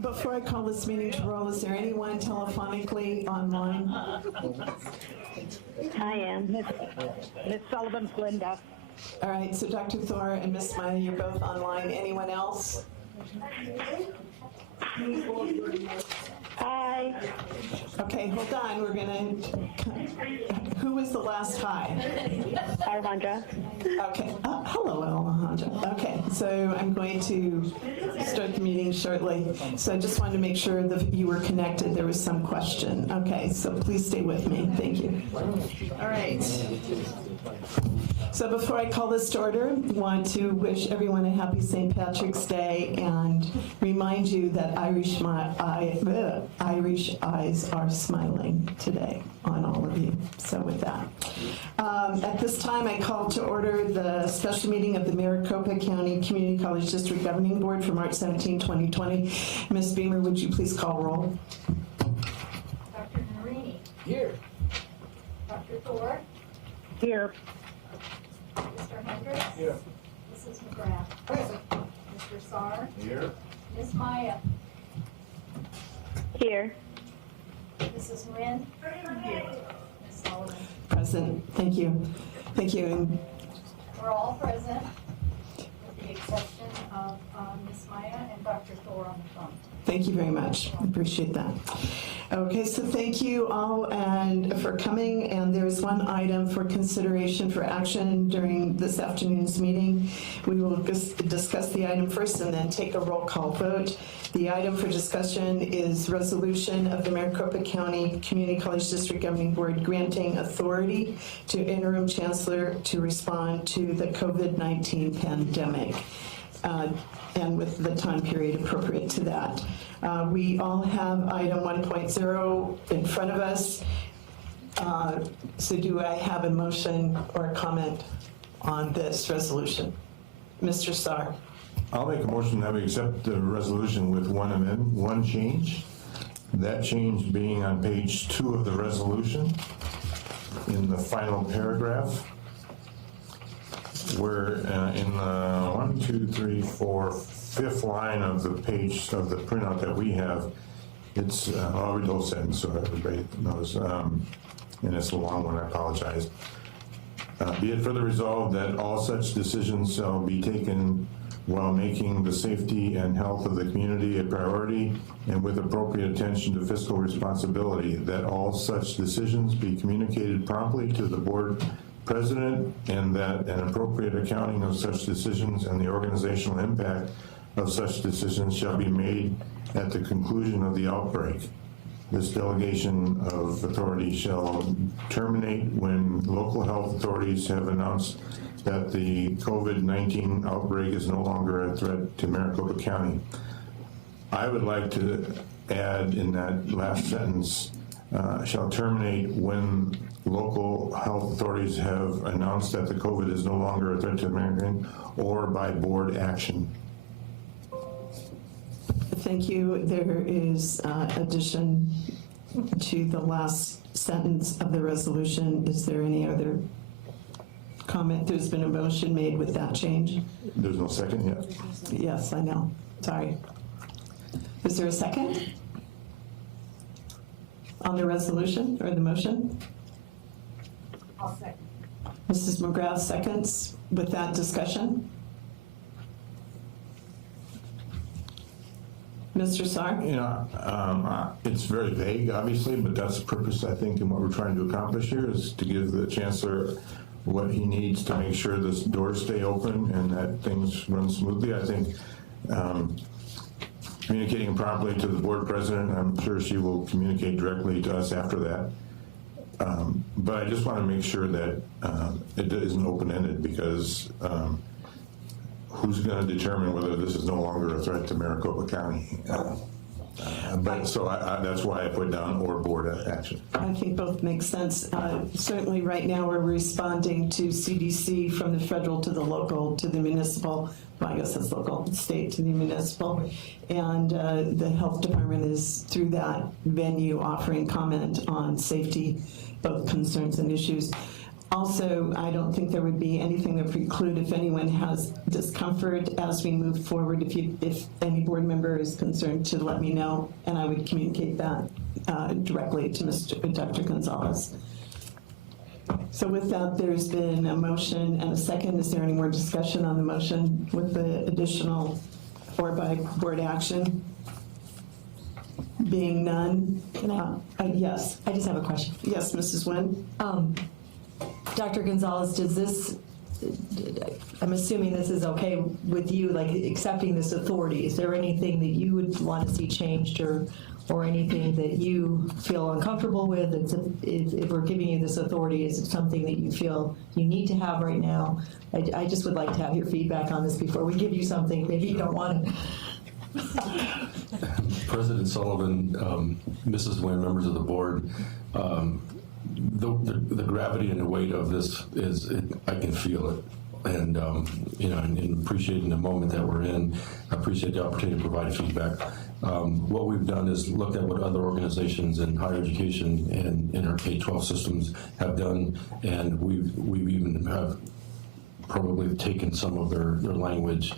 Before I call this meeting to roll, is there anyone telephonically online? I am. Miss Sullivan's Linda. All right, so Dr. Thor and Ms. Maya, you're both online. Anyone else? Hi. Okay, hold on. We're going to, who was the last hi? Alejandra. Okay, hello, Alejandra. Okay, so I'm going to start the meeting shortly. So I just wanted to make sure that you were connected. There was some question. Okay, so please stay with me. Thank you. All right. So before I call this to order, I want to wish everyone a happy St. Patrick's Day and remind you that Irish eyes are smiling today on all of you. So with that, at this time I call to order the special meeting of the Maricopa County Community College District Governing Board for March 17, 2020. Ms. Beamer, would you please call roll? Dr. Marini. Here. Dr. Thor. Here. Mr. Hendricks. Here. Mrs. McGrath. Present. Mr. Saar. Here. Ms. Maya. Here. Mrs. Nguyen. Here. Ms. Sullivan. Present. Thank you. Thank you. And We're all present, with the exception of Ms. Maya and Dr. Thor on the phone. thank you very much. I appreciate that. Okay, so thank you all and for coming, and there's one item for consideration for action during this afternoon's meeting. We will discuss the item first and then take a roll call vote. The item for discussion is resolution of the Maricopa County Community College District Governing Board granting authority to interim chancellor to respond to the COVID-19 pandemic. And with the time period appropriate to that. We all have item 1.0 in front of us. So do I have a motion or a comment on this resolution? Mr. Saar. I'll make a motion that we accept the resolution with one amendment, one change. That change being on page 2 of the resolution in the final paragraph, where in the 5th line of the page of the printout that we have, it's, I'll read the whole sentence so everybody knows, and it's a long one, I apologize. Be it further resolved that all such decisions shall be taken while making the safety and health of the community a priority and with appropriate attention to fiscal responsibility, that all such decisions be communicated promptly to the board president, and that an appropriate accounting of such decisions and the organizational impact of such decisions shall be made at the conclusion of the outbreak. This delegation of authority shall terminate when local health authorities have announced that the COVID-19 outbreak is no longer a threat to Maricopa County. I would like to add in that last sentence, shall terminate when local health authorities have announced that the COVID is no longer a threat to American, or by board action. Thank you. There is addition to the last sentence of the resolution. Is there any other comment? There's been a motion made with that change. There's no second yet? Yes, I know. Sorry. Is there a second on the resolution or the motion? I'll second. Mrs. McGrath seconds. With that discussion? Mr. Saar? You know, it's very vague, obviously, but that's the purpose, I think, in what we're trying to accomplish here, is to give the chancellor what he needs to make sure this doors stay open and that things run smoothly. I think communicating properly to the board president, I'm sure she will communicate directly to us after that. But I just want to make sure that it isn't open-ended, because who's going to determine whether this is no longer a threat to Maricopa County? But so that's why I put down or board action. I think both make sense. Certainly right now we're responding to CDC from the federal to the local to the municipal. Well, I guess that's local, state to the municipal. And the health department is through that venue offering comment on safety, both concerns and issues. Also, I don't think there would be anything that preclude if anyone has discomfort as we move forward, if any board member is concerned, to let me know, and I would communicate that directly to Dr. Gonzalez. So with that, there's been a motion and a second. Is there any more discussion on the motion with the additional or by board action? Being none? Can Yes. I just have a question. Yes, Mrs. Nguyen? Dr. Gonzalez, does this, I'm assuming this is okay with you, like accepting this authority. Is there anything that you would want to see changed or anything that you feel uncomfortable with? If we're giving you this authority, is it something that you feel you need to have right now? I just would like to have your feedback on this before we give you something. Maybe you don't want it. President Sullivan, Mrs. Nguyen, members of the board, the gravity and the weight of this I can feel it. And, and appreciating the moment that we're in, I appreciate the opportunity to provide feedback. What we've done is looked at what other organizations in higher education and in our K-12 systems have done, and we've even have probably taken some of their language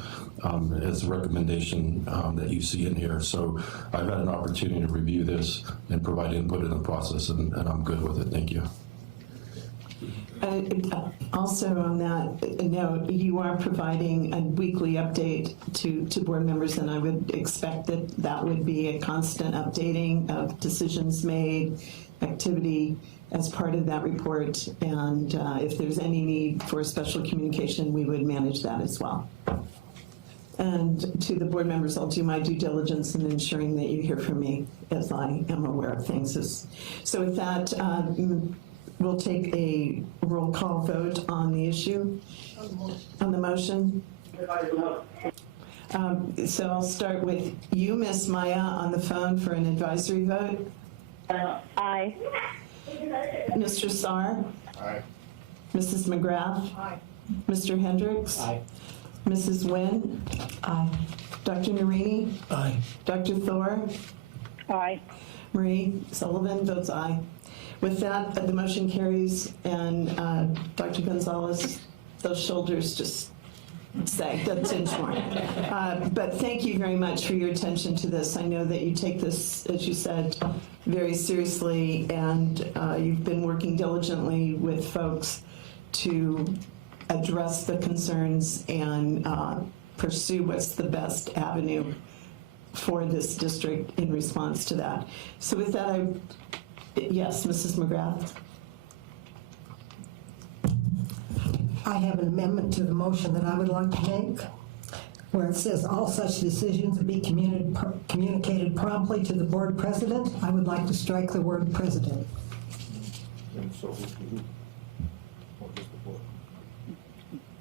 as a recommendation that you see in here. So I've had an opportunity to review this and provide input in the process, and I'm good with it. Thank you. Also on that note, you are providing a weekly update to board members, and I would expect that would be a constant updating of decisions made, activity as part of that report, and if there's any need for special communication, we would manage that as well. And to the board members, I'll do my due diligence in ensuring that you hear from me as I am aware of things. So with that, we'll take a roll call vote on the issue, on the motion. So I'll start with you, Ms. Maya, on the phone for an advisory vote. Aye. Mr. Saar? Aye. Mrs. McGrath? Aye. Mr. Hendricks? Aye. Mrs. Nguyen? Aye. Dr. Narini? Aye. Dr. Thor? Aye. Marie Sullivan votes aye. With that, the motion carries, and Dr. Gonzalez, those shoulders just sag, doesn't cinch more. But thank you very much for your attention to this. I know that you take this, as you said, very seriously, and you've been working diligently with folks to address the concerns and pursue what's the best avenue for this district in response to that. So with that, yes, Mrs. McGrath. I have an amendment to the motion that I would like to make, where it says all such decisions be communicated promptly to the board president. I would like to strike the word president.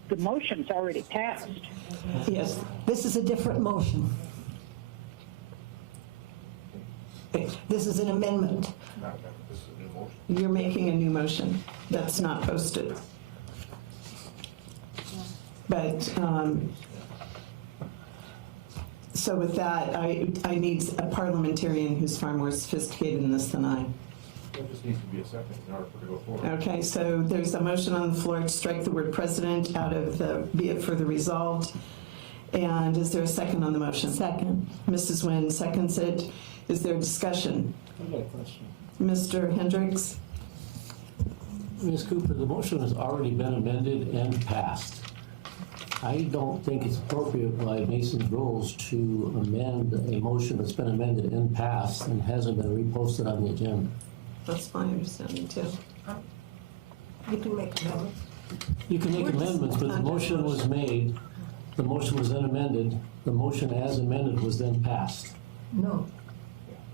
The motion's already passed. Yes. This is a different motion. This is an amendment. You're making a new motion that's not posted. But, so with that, I need a parliamentarian who's far more sophisticated in this than I. There just needs to be a second in order for it to go forward. Okay, so there's a motion on the floor to strike the word president out of the be it further resolved. And is there a second on the motion? Second. Mrs. Nguyen seconds it. Is there discussion? I got a question. Mr. Hendricks? Ms. Cooper, the motion has already been amended and passed. I don't think it's appropriate by Mason's rules to amend a motion that's been amended and passed and hasn't been reposted on the agenda. That's my understanding too. You can make amendments. You can make amendments, but the motion was made, the motion was then amended, the motion as amended was then passed. No.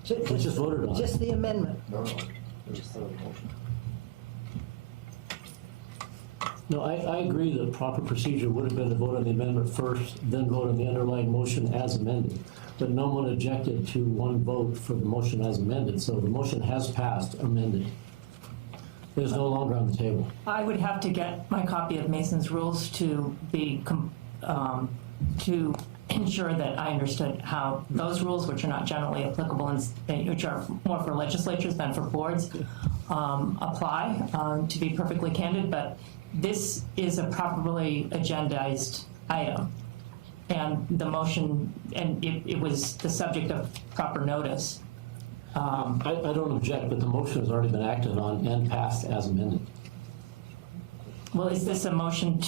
We just voted on it. Just the amendment. No, it was part of the motion. No, I agree that proper procedure would have been to vote on the amendment first, then vote on the underlying motion as amended. But no one objected to one vote for the motion as amended, so the motion has passed amended. It is no longer on the table. I would have to get my copy of Mason's rules to be, to ensure that I understood how those rules, which are not generally applicable and which are more for legislatures than for boards, apply, to be perfectly candid, but this is a properly agendized item. And the motion, and it was the subject of proper notice. I don't object, but the motion has already been acted on and passed as amended. Well, is this a motion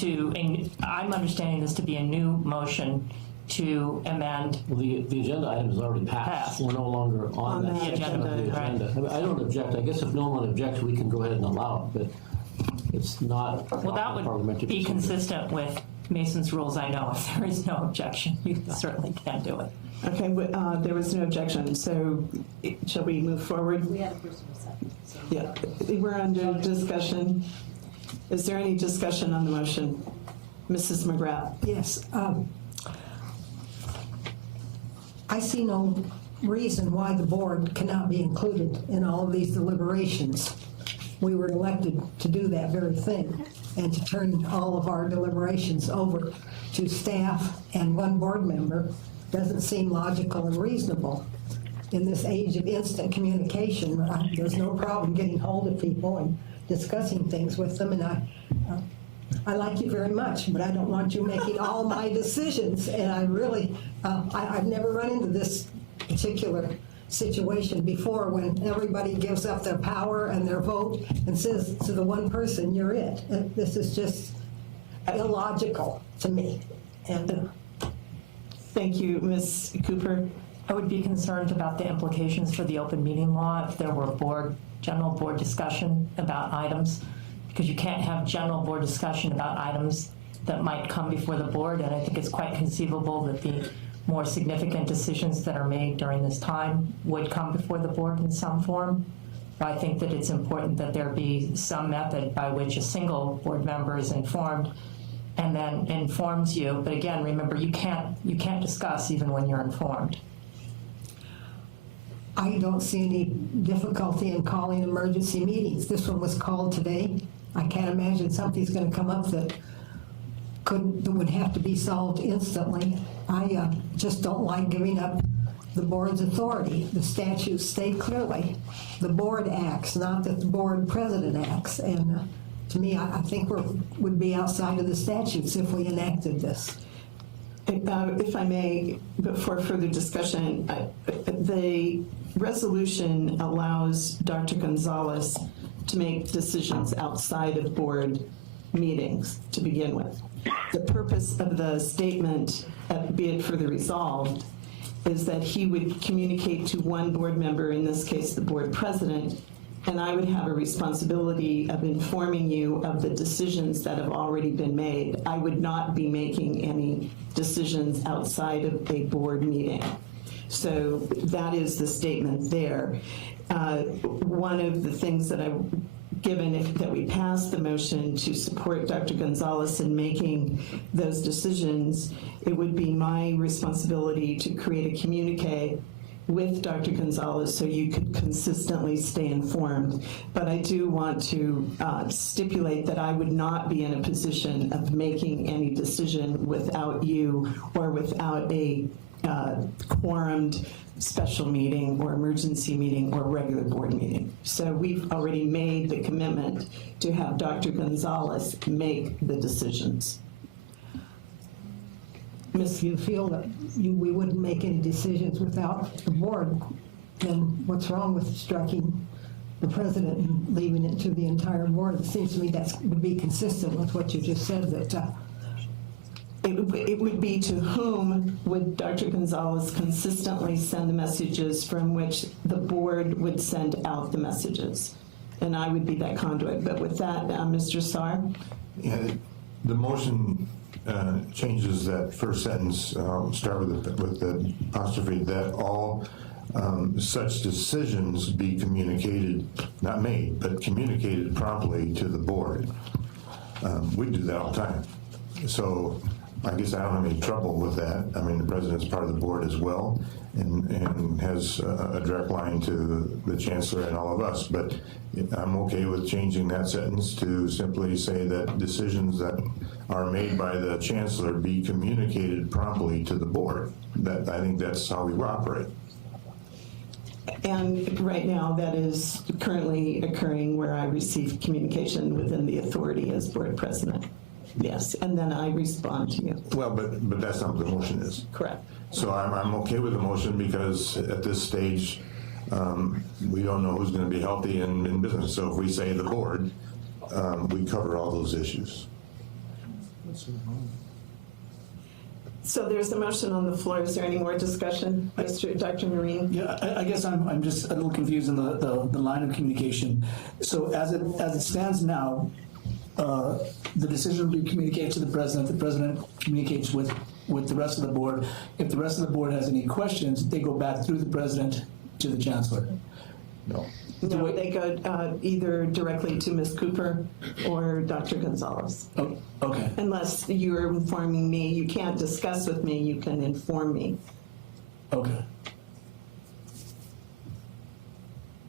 I'm understanding this to be a new motion to amend. Well, the agenda item is already passed. Passed. We're no longer on that the section of agenda, the right. agenda. I mean, I don't object. I guess if no one objects, we can go ahead and allow it, but it's not a Well, that proper would parliamentary be procedure. consistent with Mason's rules, I know. If there is no objection, you certainly can do it. Okay, there was no objection, so shall we move forward? We had a first and a second, so. Yeah, we're under discussion. Is there any discussion on the motion? Mrs. McGrath? Yes. I see no reason why the board cannot be included in all of these deliberations. We were elected to do that very thing and to turn all of our deliberations over to staff and one board member doesn't seem logical and reasonable. In this age of instant communication, there's no problem getting hold of people and discussing things with them, and I like you very much, but I don't want you making all my decisions, and I really, I've never run into this particular situation before when everybody gives up their power and their vote and says to the one person, you're it. This is just illogical to me. And Thank you, Ms. Cooper. I would be concerned about the implications for the open meeting law if there were general board discussion about items, because you can't have general board discussion about items that might come before the board, and I think it's quite conceivable that the more significant decisions that are made during this time would come before the board in some form. But I think that it's important that there be some method by which a single board member is informed and then informs you. But again, remember, you can't discuss even when you're informed. I don't see any difficulty in calling emergency meetings. This one was called today. I can't imagine something's going to come up that would have to be solved instantly. I just don't like giving up the board's authority. The statutes state clearly the board acts, not that the board president acts. And to me, I think would be outside of the statutes if we enacted this. If I may, before further discussion, the resolution allows Dr. Gonzalez to make decisions outside of board meetings to begin with. The purpose of the statement, be it further resolved, is that he would communicate to one board member, in this case the board president, and I would have a responsibility of informing you of the decisions that have already been made. I would not be making any decisions outside of a board meeting. So that is the statement there. One of the things that given that we passed the motion to support Dr. Gonzalez in making those decisions, it would be my responsibility to create a communique with Dr. Gonzalez so you could consistently stay informed. But I do want to stipulate that I would not be in a position of making any decision without you or without a quorumed special meeting or emergency meeting or regular board meeting. So we've already made the commitment to have Dr. Gonzalez make the decisions. If you feel that we wouldn't make any decisions without the board, then what's wrong with striking the president and leaving it to the entire board? It seems to me that would be consistent with what you just said, that It would be to whom would Dr. Gonzalez consistently send the messages from which the board would send out the messages. And I would be that conduit. But with that, Mr. Saar? Yeah, the motion changes that first sentence. I'll start with the apostrophe, that all such decisions be communicated, not made, but communicated promptly to the board. We do that all the time. So I guess I don't have any trouble with that. I mean, the president's part of the board as well and has a direct line to the chancellor and all of us. But I'm okay with changing that sentence to simply say that decisions that are made by the chancellor be communicated promptly to the board. I think that's how we operate. And right now, that is currently occurring where I receive communication within the authority as board president. Yes, and then I respond to you. Well, but that's not what the motion is. Correct. So I'm okay with the motion because at this stage, we don't know who's going to be healthy in business. So if we say the board, we cover all those issues. So there's a motion on the floor. Is there any more discussion? Dr. Noreen? Yeah, I guess I'm just a little confused in the line of communication. So as it stands now, the decision will be communicated to the president communicates with the rest of the board. If the rest of the board has any questions, they go back through the president to the chancellor. No. No, they go either directly to Ms. Cooper or Dr. Gonzalez. Oh, okay. Unless you're informing me, you can't discuss with me, you can inform me. Okay.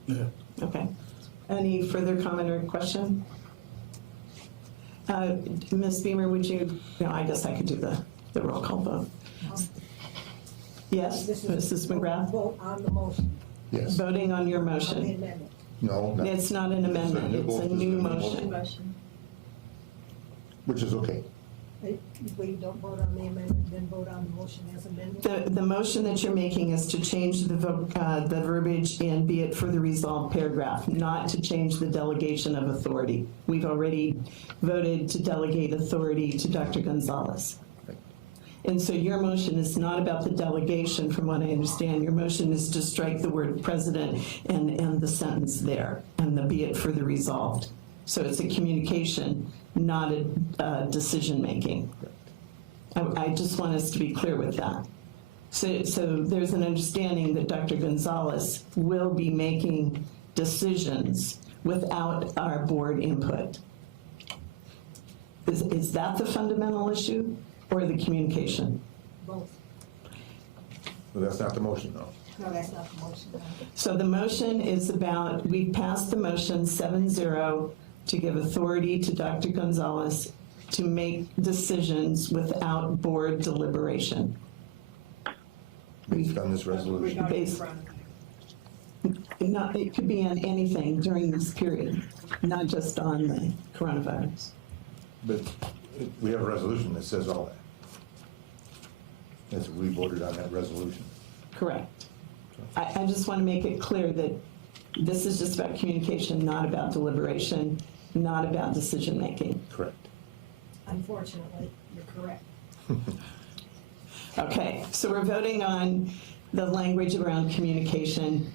Yeah. Okay. Any further comment or question? Ms. Beamer, would you, no, I guess I could do the roll call vote. Yes, Mrs. McGrath? Vote on the motion, Yes. Voting on your on the motion. amendment. No. not- It's not an amendment, it's a new motion. Which is okay. We don't vote on the amendment, then vote on the motion as amended. The motion that you're making is to change the verbiage in be it further resolved paragraph, not to change the delegation of authority. We've already voted to delegate authority to Dr. Gonzalez. And so your motion is not about the delegation, from what I understand. Your motion is to strike the word president and the sentence there, and the be it further resolved. So it's a communication, not a decision-making. I just want us to be clear with that. So there's an understanding that Dr. Gonzalez will be making decisions without our board input. Is that the fundamental issue or the communication? Both. But that's not the motion, though. No, that's not the motion. So the motion is about, we passed the motion 7-0 to give authority to Dr. Gonzalez to make decisions without board deliberation. Based on this resolution. Based- It could be on anything during this period, not just on the coronavirus. But we have a resolution that says all that. As we voted on that resolution. Correct. I just want to make it clear that this is just about communication, not about deliberation, not about decision-making. Correct. Unfortunately, you're correct. Okay, so we're voting on the language around communication,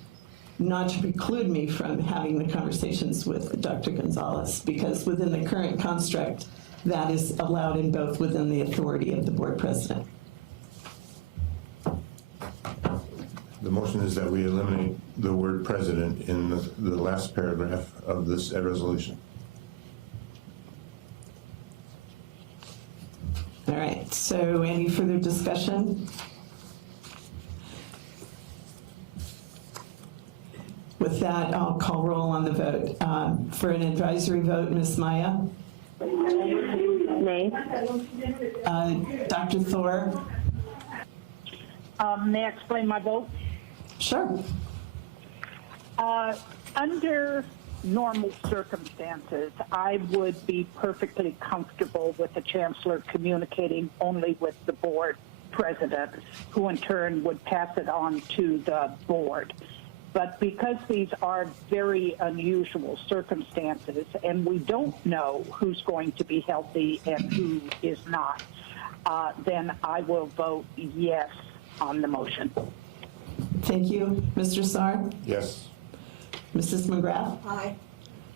not to preclude me from having the conversations with Dr. Gonzalez, because within the current construct, that is allowed in both within the authority of the board president. The motion is that we eliminate the word president in the last paragraph of this resolution. All right, so any further discussion? With that, I'll call roll on the vote. For an advisory vote, Ms. Maya? Nay. Dr. Thor? May I explain my vote? Sure. Under normal circumstances, I would be perfectly comfortable with the chancellor communicating only with the board president, who in turn would pass it on to the board. But because these are very unusual circumstances and we don't know who's going to be healthy and who is not, then I will vote yes on the motion. Thank you. Mr. Saar? Yes. Mrs. McGrath? Aye.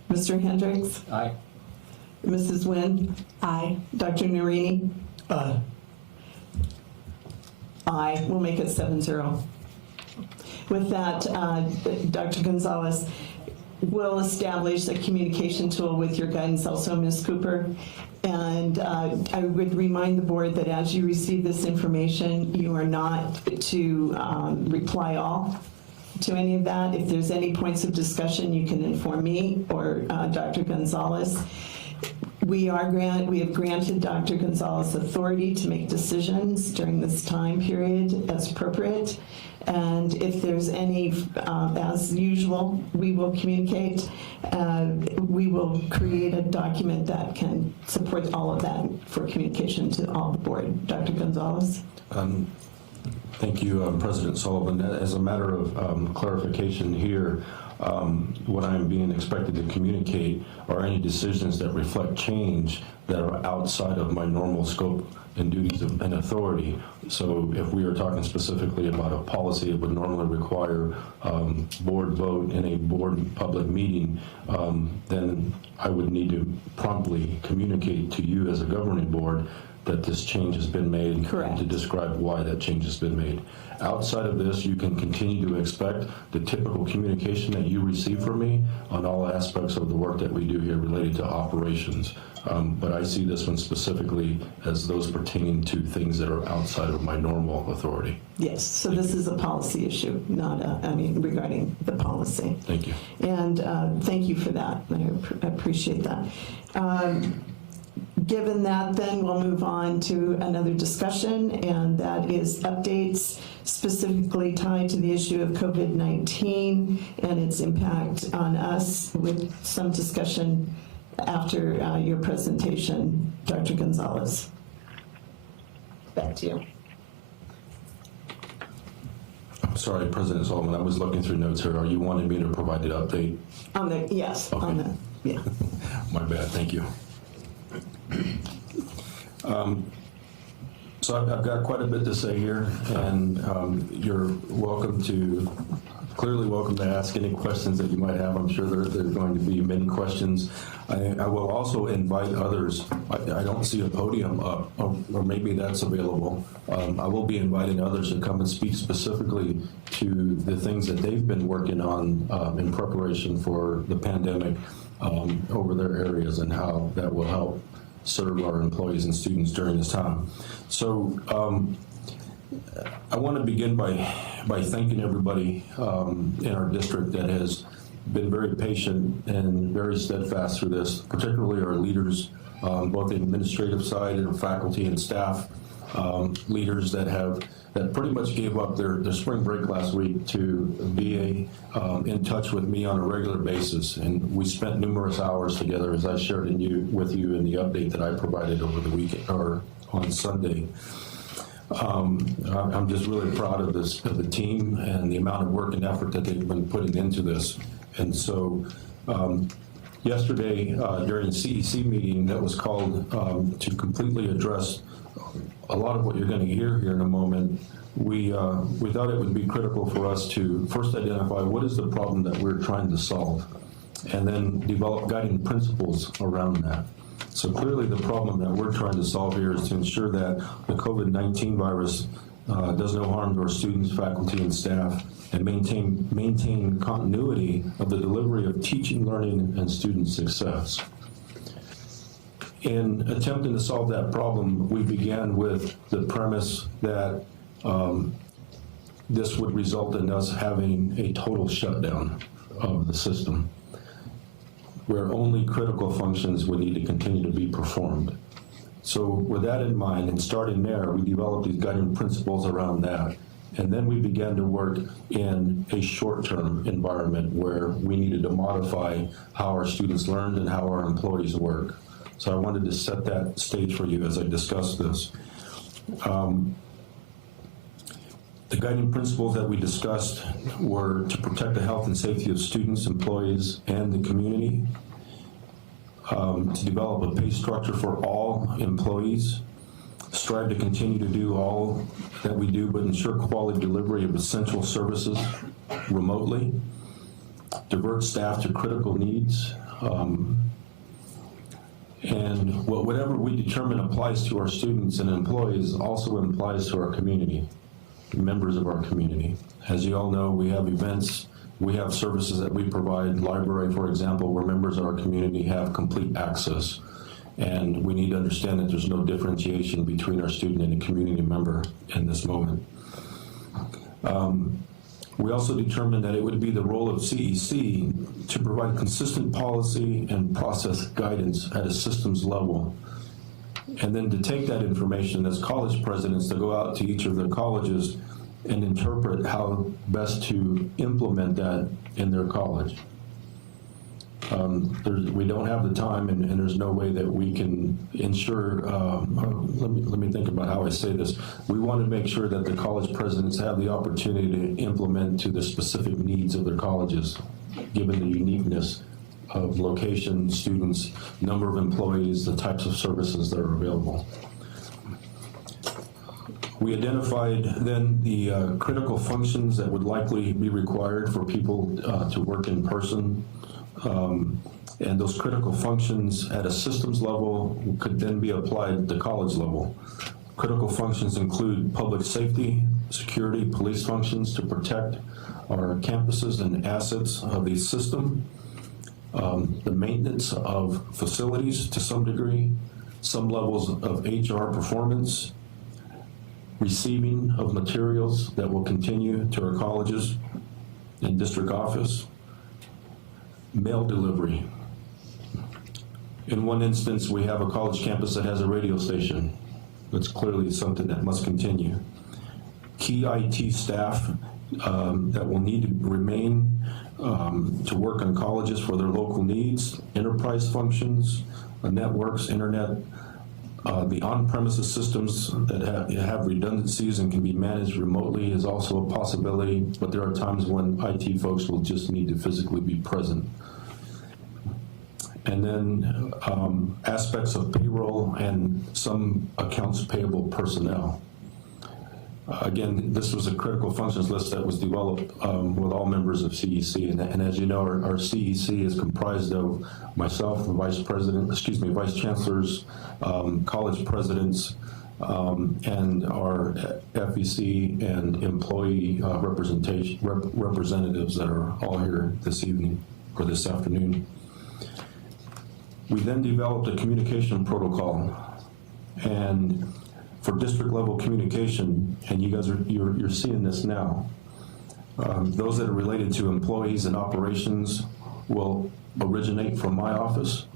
Mr. Hendricks? Aye. Mrs. Nguyen? Aye. Dr. Narini? Aye. Aye. We'll make it 7-0. With that, Dr. Gonzalez will establish a communication tool with your guidance, also Ms. Cooper. And I would remind the board that as you receive this information, you are not to reply all to any of that. If there's any points of discussion, you can inform me or Dr. Gonzalez. We have granted Dr. Gonzalez authority to make decisions during this time period as appropriate. And if there's any, as usual, we will communicate. We will create a document that can support all of that for communication to all the board. Dr. Gonzalez? Thank you, President Sullivan. As a matter of clarification here, what I'm being expected to communicate are any decisions that reflect change that are outside of my normal scope and duties and authority. So if we are talking specifically about a policy, it would normally require board vote in a board public meeting, then I would need to promptly communicate to you as a governing board that this change has been made. Correct. And to describe why that change has been made. Outside of this, you can continue to expect the typical communication that you receive from me on all aspects of the work that we do here related to operations. But I see this one specifically as those pertaining to things that are outside of my normal authority. Yes, so this is a policy issue, not regarding the policy. Thank you. And thank you for that. I appreciate that. Given that, then we'll move on to another discussion, and that is updates specifically tied to the issue of COVID-19 and its impact on us, with some discussion after your presentation, Dr. Gonzalez. Back to you. I'm sorry, President Sullivan, I was looking through notes here. Are you wanting me to provide an update? Yes, Okay. on the, yeah. My bad, thank you. So I've got quite a bit to say here, and you're clearly welcome to ask any questions that you might have. I'm sure there are going to be many questions. I will also invite others. I don't see a podium up, or maybe that's available. I will be inviting others to come and speak specifically to the things that they've been working on in preparation for the pandemic over their areas, and how that will help serve our employees and students during this time. So I want to begin by thanking everybody in our district that has been very patient and very steadfast through this, particularly our leaders, both the administrative side and faculty and staff, leaders that pretty much gave up their spring break last week to be in touch with me on a regular basis. And we spent numerous hours together, as I shared with you in the update that I provided over the weekend, or on Sunday. I'm just really proud of the team and the amount of work and effort that they've been putting into this. And so yesterday, during the CEC meeting that was called to completely address a lot of what you're going to hear here in a moment, we thought it would be critical for us to first identify what is the problem that we're trying to solve, and then develop guiding principles around that. So clearly the problem that we're trying to solve here is to ensure that the COVID-19 virus does no harm to our students, faculty, and staff, and maintain continuity of the delivery of teaching, learning, and student success. In attempting to solve that problem, we began with the premise that this would result in us having a total shutdown of the system, where only critical functions would need to continue to be performed. So with that in mind, and starting there, we developed these guiding principles around that. And then we began to work in a short-term environment where we needed to modify how our students learned and how our employees work. So I wanted to set that stage for you as I discuss this. The guiding principles that we discussed were to protect the health and safety of students, employees, and the community, to develop a pay structure for all employees, strive to continue to do all that we do, but ensure quality delivery of essential services remotely, divert staff to critical needs, and whatever we determine applies to our students and employees also applies to our community, members of our community. As you all know, we have events, we have services that we provide, library, for example, where members of our community have complete access. And we need to understand that there's no differentiation between our student and a community member in this moment. We also determined that it would be the role of CEC to provide consistent policy and process guidance at a systems level, and then to take that information as college presidents to go out to each of the colleges and interpret how best to implement that in their college. We don't have the time, and there's no way that we can ensure, let me think about how I say this. We want to make sure that the college presidents have the opportunity to implement to the specific needs of their colleges, given the uniqueness of location, students, number of employees, the types of services that are available. We identified then the critical functions that would likely be required for people to work in person. And those critical functions at a systems level could then be applied at the college level. Critical functions include public safety, security, police functions to protect our campuses and assets of the system, the maintenance of facilities to some degree, some levels of HR performance, receiving of materials that will continue to our colleges and district office, mail delivery. In one instance, we have a college campus that has a radio station. That's clearly something that must continue. Key IT staff that will need to remain to work on colleges for their local needs, enterprise functions, networks, internet, the on-premises systems that have redundancies and can be managed remotely is also a possibility, but there are times when IT folks will just need to physically be present. And then aspects of payroll and some accounts payable personnel. Again, this was a critical functions list that was developed with all members of CEC, and as you know, our CEC is comprised of myself, the vice chancellors, college presidents, and our FEC and employee representatives that are all here this evening or this afternoon. We then developed a communication protocol, and for district level communication, and you guys you're seeing this now. Those that are related to employees and operations will originate from my office.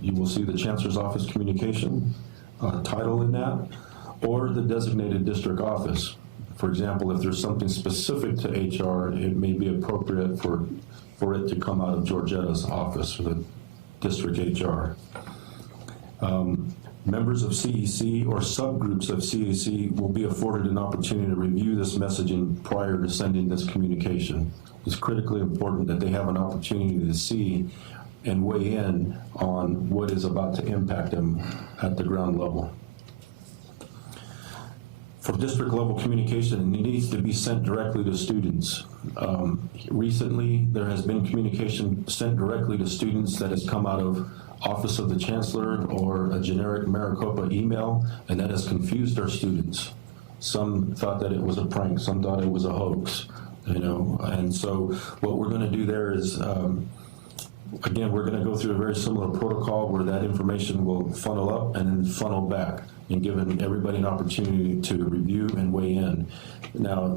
You will see the Chancellor's Office communication title in that, or the designated district office. For example, if there's something specific to HR, it may be appropriate for it to come out of Georgetta's office, or the district HR. Members of CEC or subgroups of CEC will be afforded an opportunity to review this messaging prior to sending this communication. It's critically important that they have an opportunity to see and weigh in on what is about to impact them at the ground level. For district level communication, it needs to be sent directly to students. Recently, there has been communication sent directly to students that has come out of Office of the Chancellor or a generic Maricopa email, and that has confused our students. Some thought that it was a prank, some thought it was a hoax, and so what we're going to do there is, again, we're going to go through a very similar protocol where that information will funnel up and then funnel back, and giving everybody an opportunity to review and weigh in. Now,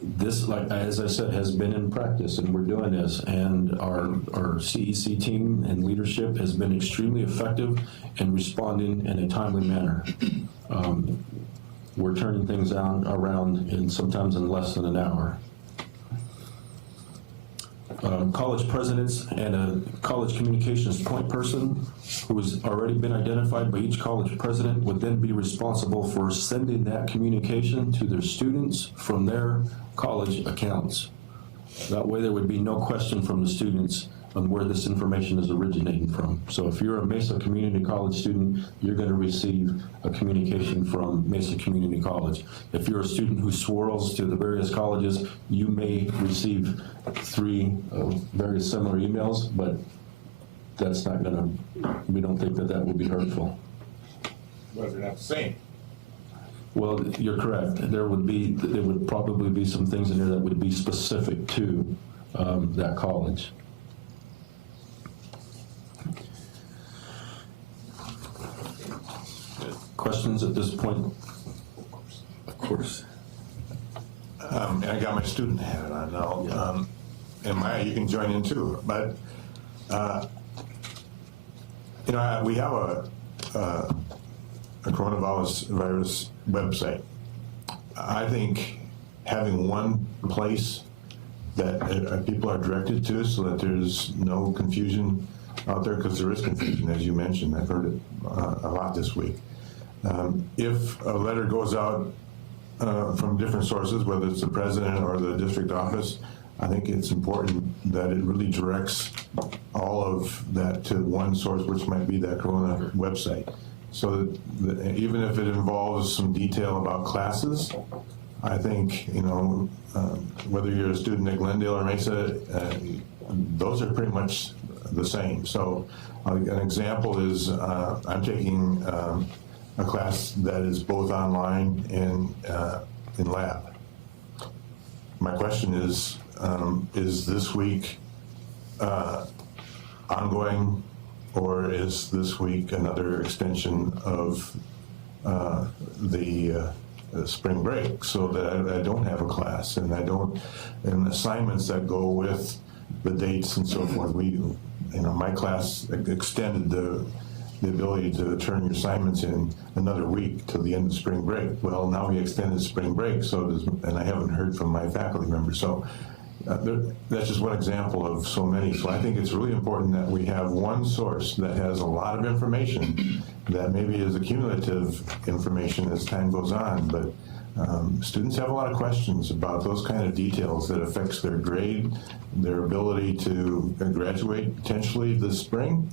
this, like as I said, has been in practice, and we're doing this, and our CEC team and leadership has been extremely effective in responding in a timely manner. We're turning things around in sometimes in less than an hour. College presidents and a college communications point person who has already been identified by each college president would then be responsible for sending that communication to their students from their college accounts. That way there would be no question from the students on where this information is originating from. So if you're a Mesa Community College student, you're going to receive a communication from Mesa Community College. If you're a student who swirls to the various colleges, you may receive 3 very similar emails, but that's not going to, we don't think that that will be hurtful. But they're not the same. Well, you're correct. There would probably be some things in there that would be specific to that college. Questions at this point? Of course. And I got my student hat on now. And Maya, you can join in too. But, we have a coronavirus website. I think having one place that people are directed to so that there's no confusion out there, because there is confusion, as you mentioned. I've heard it a lot this week. If a letter goes out from different sources, whether it's the president or the district office, I think it's important that it really directs all of that to one source, which might be that Corona website. So that even if it involves some detail about classes, I think, whether you're a student at Glendale or Mesa, those are pretty much the same. So an example is I'm taking a class that is both online and in lab. My question is this week ongoing, or is this week another extension of the spring break, so that I don't have a class and and assignments that go with the dates and so forth. My class extended the ability to turn your assignments in another week till the end of spring break. Well, now we extended spring break, and I haven't heard from my faculty members. So that's just one example of so many. So I think it's really important that we have one source that has a lot of information that maybe is accumulative information as time goes on, but students have a lot of questions about those kind of details that affects their grade, their ability to graduate potentially this spring,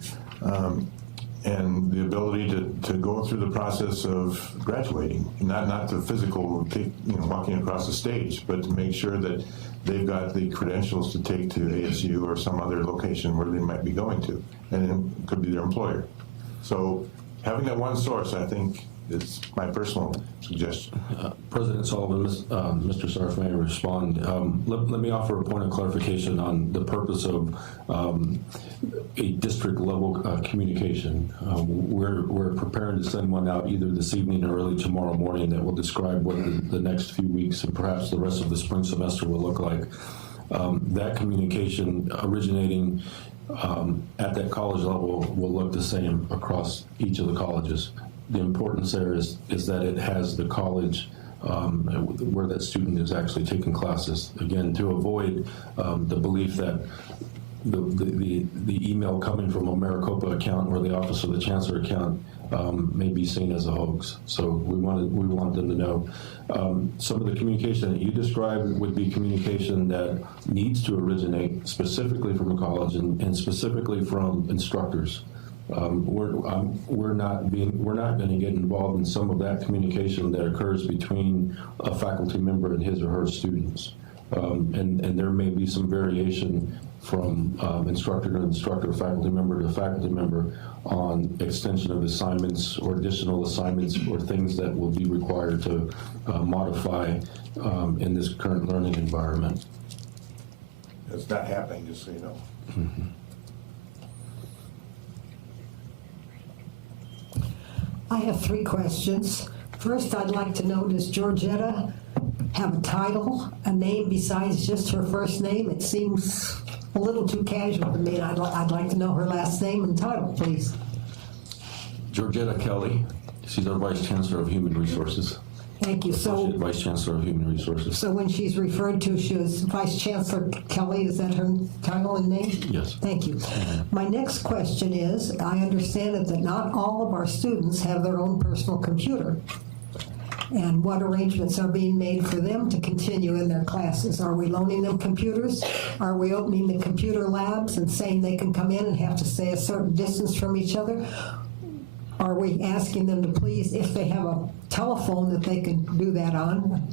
and the ability to go through the process of graduating, not the physical, walking across the stage, but to make sure that they've got the credentials to take to ASU or some other location where they might be going to, and it could be their employer. So having that one source, I think, is my personal suggestion. President Sullivan, Mr. Sarf, may I respond? Let me offer a point of clarification on the purpose of a district level communication. We're preparing to send one out either this evening or early tomorrow morning that will describe what the next few weeks and perhaps the rest of the spring semester will look like. That communication originating at that college level will look the same across each of the colleges. The importance there is that it has the college where that student is actually taking classes. Again, to avoid the belief that the email coming from a Maricopa account or the Office of the Chancellor account may be seen as a hoax. So we want them to know. Some of the communication that you described would be communication that needs to originate specifically from a college and specifically from instructors. We're not going to get involved in some of that communication that occurs between a faculty member and his or her students. And there may be some variation from instructor to instructor, faculty member to faculty member on extension of assignments or additional assignments or things that will be required to modify in this current learning environment. It's not happening, just so you know. Mm-hmm. I have 3 questions. First, I'd like to know, does Georgetta have a title, a name besides just her first name? It seems a little too casual to me. I'd like to know her last name and title, please. Georgetta Kelly, she's our Vice Chancellor of Human Resources. Thank you. Associate Vice Chancellor of Human Resources. So when she's referred to, she was Vice Chancellor Kelly, is that her title and name? Yes. Thank you. My next question is, I understand that not all of our students have their own personal computer. And what arrangements are being made for them to continue in their classes? Are we loaning them computers? Are we opening the computer labs and saying they can come in and have to stay a certain distance from each other? Are we asking them to please, if they have a telephone that they can do that on,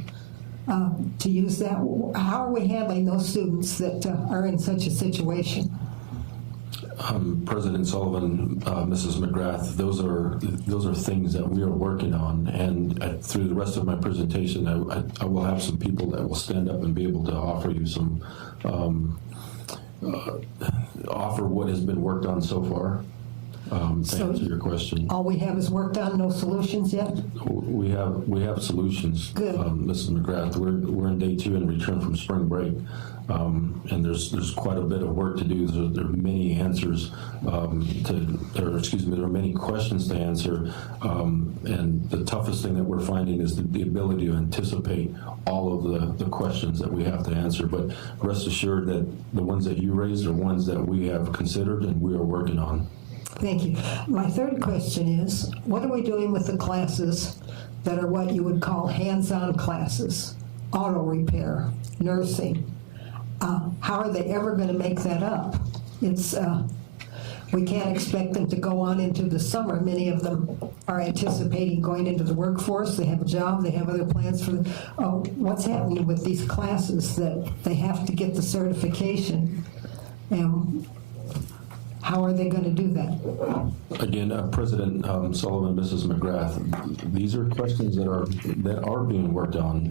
to use that? How are we handling those students that are in such a situation? President Sullivan, Mrs. McGrath, those are things that we are working on, and through the rest of my presentation, I will have some people that will stand up and be able to offer you some, offer what has been worked on so far. to answer your question. All we have is work done, no solutions yet? We have solutions. Good. Mrs. McGrath, we're in day 2 and return from spring break. And there's quite a bit of work to do. There are many answers there are many questions to answer. And the toughest thing that we're finding is the ability to anticipate all of the questions that we have to answer. But rest assured that the ones that you raised are ones that we have considered and we are working on. Thank you. My third question is, what are we doing with the classes that are what you would call hands-on classes? Auto repair, nursing. How are they ever going to make that up? We can't expect them to go on into the summer. Many of them are anticipating going into the workforce. They have a job. They have other plans for what's happening with these classes that they have to get the certification. And how are they going to do that? Again, President Sullivan, Mrs. McGrath, these are questions that are being worked on,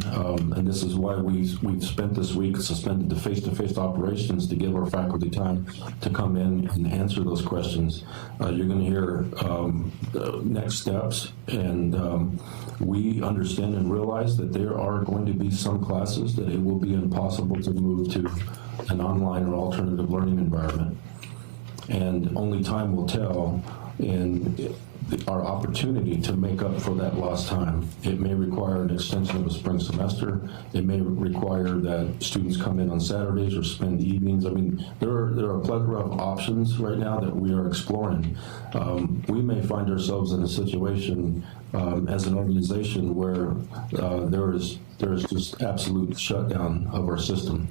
and this is why we've spent this week suspended the face-to-face operations to give our faculty time to come in and answer those questions. You're going to hear next steps, and we understand and realize that there are going to be some classes that it will be impossible to move to an online or alternative learning environment. And only time will tell in our opportunity to make up for that lost time. It may require an extension of a spring semester. It may require that students come in on Saturdays or spend evenings. I mean, there are a plethora of options right now that we are exploring. We may find ourselves in a situation as an organization where there is just absolute shutdown of our system,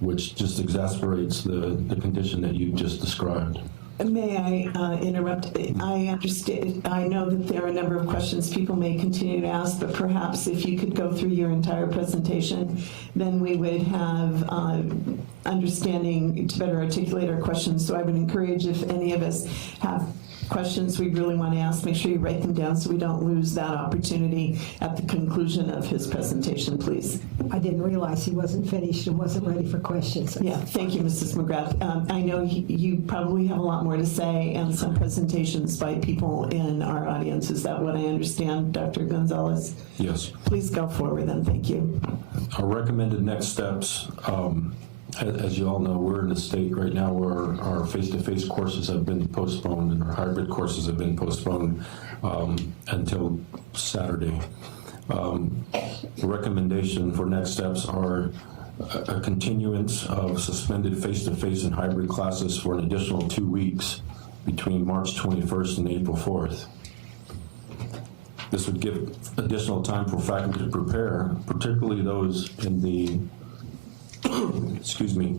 which just exasperates the condition that you just described. May I interrupt? I understand. I know that there are a number of questions people may continue to ask, but perhaps if you could go through your entire presentation, then we would have understanding to better articulate our questions. So I would encourage, if any of us have questions we really want to ask, make sure you write them down so we don't lose that opportunity at the conclusion of his presentation, please. I didn't realize he wasn't finished and wasn't ready for questions. Yeah, thank you, Mrs. McGrath. I know you probably have a lot more to say and some presentations by people in our audience. Is that what I understand, Dr. Gonzalez? Yes. Please go forward then, thank you. Our recommended next steps, as you all know, we're in a state right now where our face-to-face courses have been postponed and our hybrid courses have been postponed until Saturday. The recommendation for next steps are a continuance of suspended face-to-face and hybrid classes for an additional 2 weeks between March 21st and April 4th. This would give additional time for faculty to prepare, particularly those in the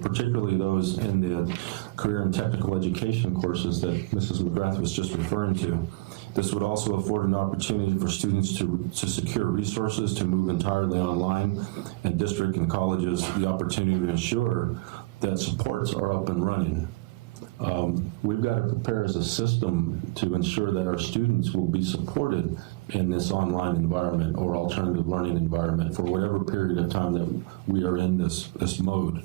particularly those in the career and technical education courses that Mrs. McGrath was just referring to. This would also afford an opportunity for students to secure resources to move entirely online, and district and colleges the opportunity to ensure that supports are up and running. We've got to prepare as a system to ensure that our students will be supported in this online environment or alternative learning environment for whatever period of time that we are in this mode.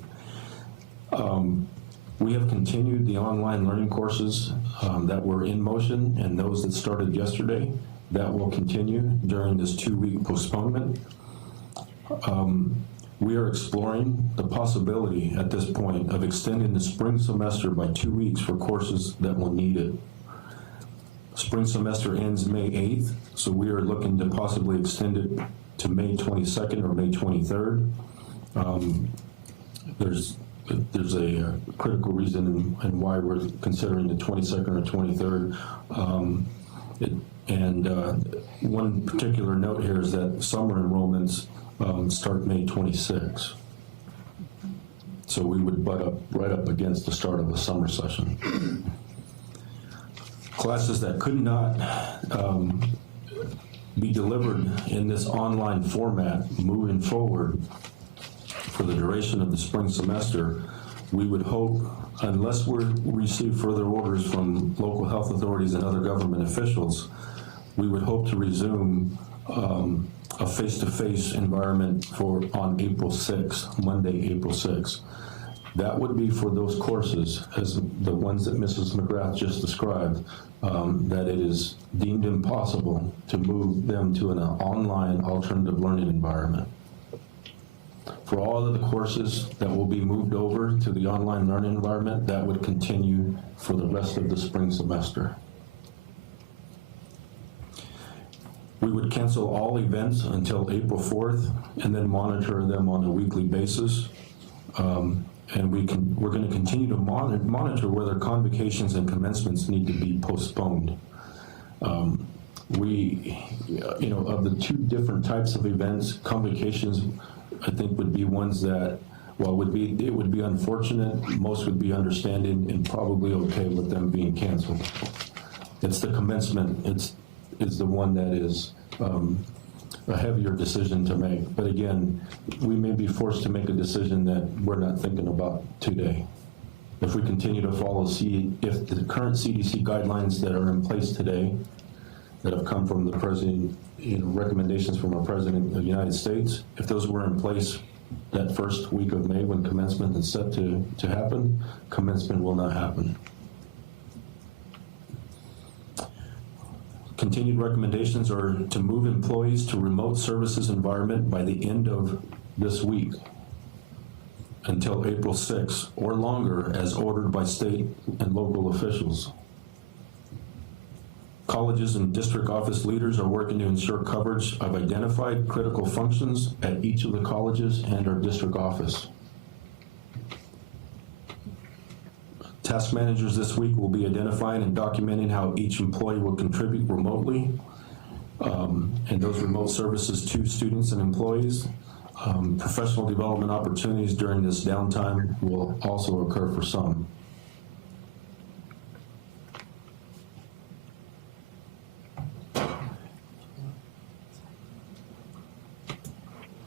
We have continued the online learning courses that were in motion and those that started yesterday. That will continue during this 2-week postponement. We are exploring the possibility at this point of extending the spring semester by 2 weeks for courses that will need it. Spring semester ends May 8th, so we are looking to possibly extend it to May 22nd or May 23rd. There's a critical reason and why we're considering the 22nd or 23rd. One particular note here is that summer enrollments start May 26th. So we would butt up right up against the start of the summer session. Classes that could not be delivered in this online format moving forward for the duration of the spring semester, we would hope, unless we receive further orders from local health authorities and other government officials, we would hope to resume a face-to-face environment on April 6th, Monday, April 6th. That would be for those courses, as the ones that Mrs. McGrath just described, that it is deemed impossible to move them to an online alternative learning environment. For all of the courses that will be moved over to the online learning environment, that would continue for the rest of the spring semester. We would cancel all events until April 4th and then monitor them on a weekly basis. And we're going to continue to monitor whether convocations and commencements need to be postponed. Of the two different types of events, convocations, I think, would be ones that, while it would be unfortunate, most would be understanding and probably okay with them being canceled. It's the commencement, is the one that is a heavier decision to make. But again, we may be forced to make a decision that we're not thinking about today. If we continue to follow if the current CDC guidelines that are in place today, that have come from the president, recommendations from our president of the United States, if those were in place that first week of May when commencement is set to happen, commencement will not happen. Continued recommendations are to move employees to remote services environment by the end of this week until April 6th or longer as ordered by state and local officials. Colleges and district office leaders are working to ensure coverage of identified critical functions at each of the colleges and our district office. Task managers this week will be identifying and documenting how each employee will contribute remotely, and those remote services to students and employees. Professional development opportunities during this downtime will also occur for some.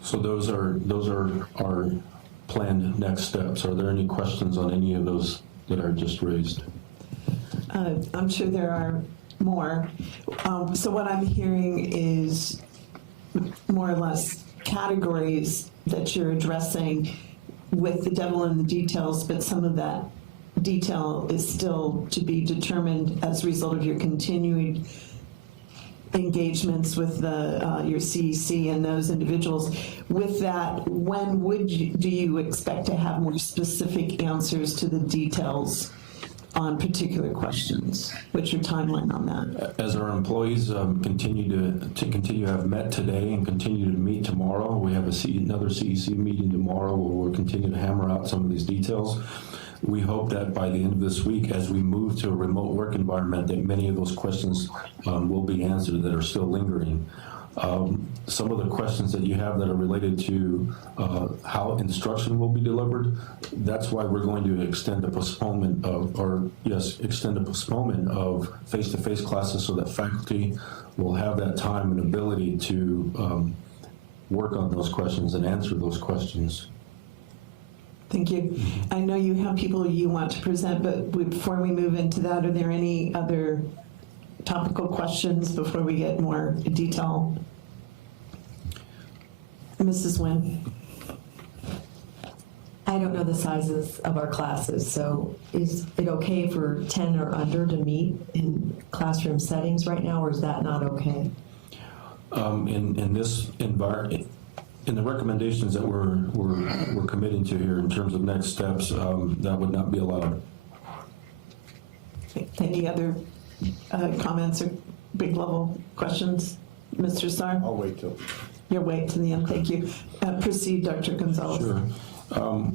So those are our planned next steps. Are there any questions on any of those that are just raised? I'm sure there are more. So what I'm hearing is more or less categories that you're addressing with the devil in the details, but some of that detail is still to be determined as a result of your continuing engagements with your CEC and those individuals. With that, when do you expect to have more specific answers to the details on particular questions? What's your timeline on that? As our employees continue to have met today and continue to meet tomorrow, we have another CEC meeting tomorrow where we'll continue to hammer out some of these details. We hope that by the end of this week, as we move to a remote work environment, that many of those questions will be answered that are still lingering. Some of the questions that you have that are related to how instruction will be delivered, that's why we're going to extend the postponement of face-to-face classes so that faculty will have that time and ability to work on those questions and answer those questions. Thank you. I know you have people you want to present, but before we move into that, are there any other topical questions before we get more detail? Mrs. Nguyen. I don't know the sizes of our classes, so is it okay for 10 or under to meet in classroom settings right now, or is that not okay? In this environment, in the recommendations that we're committing to here in terms of next steps, that would not be allowed. Any other comments or big level questions? Mr. Saar? I'll wait till. You'll wait to the end, thank you. Proceed, Dr. Gonzalez. Sure.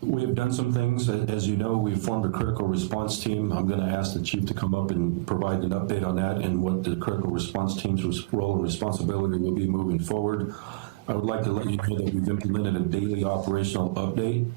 We have done some things. As you know, we've formed a critical response team. I'm going to ask the chief to come up and provide an update on that and what the critical response team's role and responsibility will be moving forward. I would like to let you know that we've implemented a daily operational update.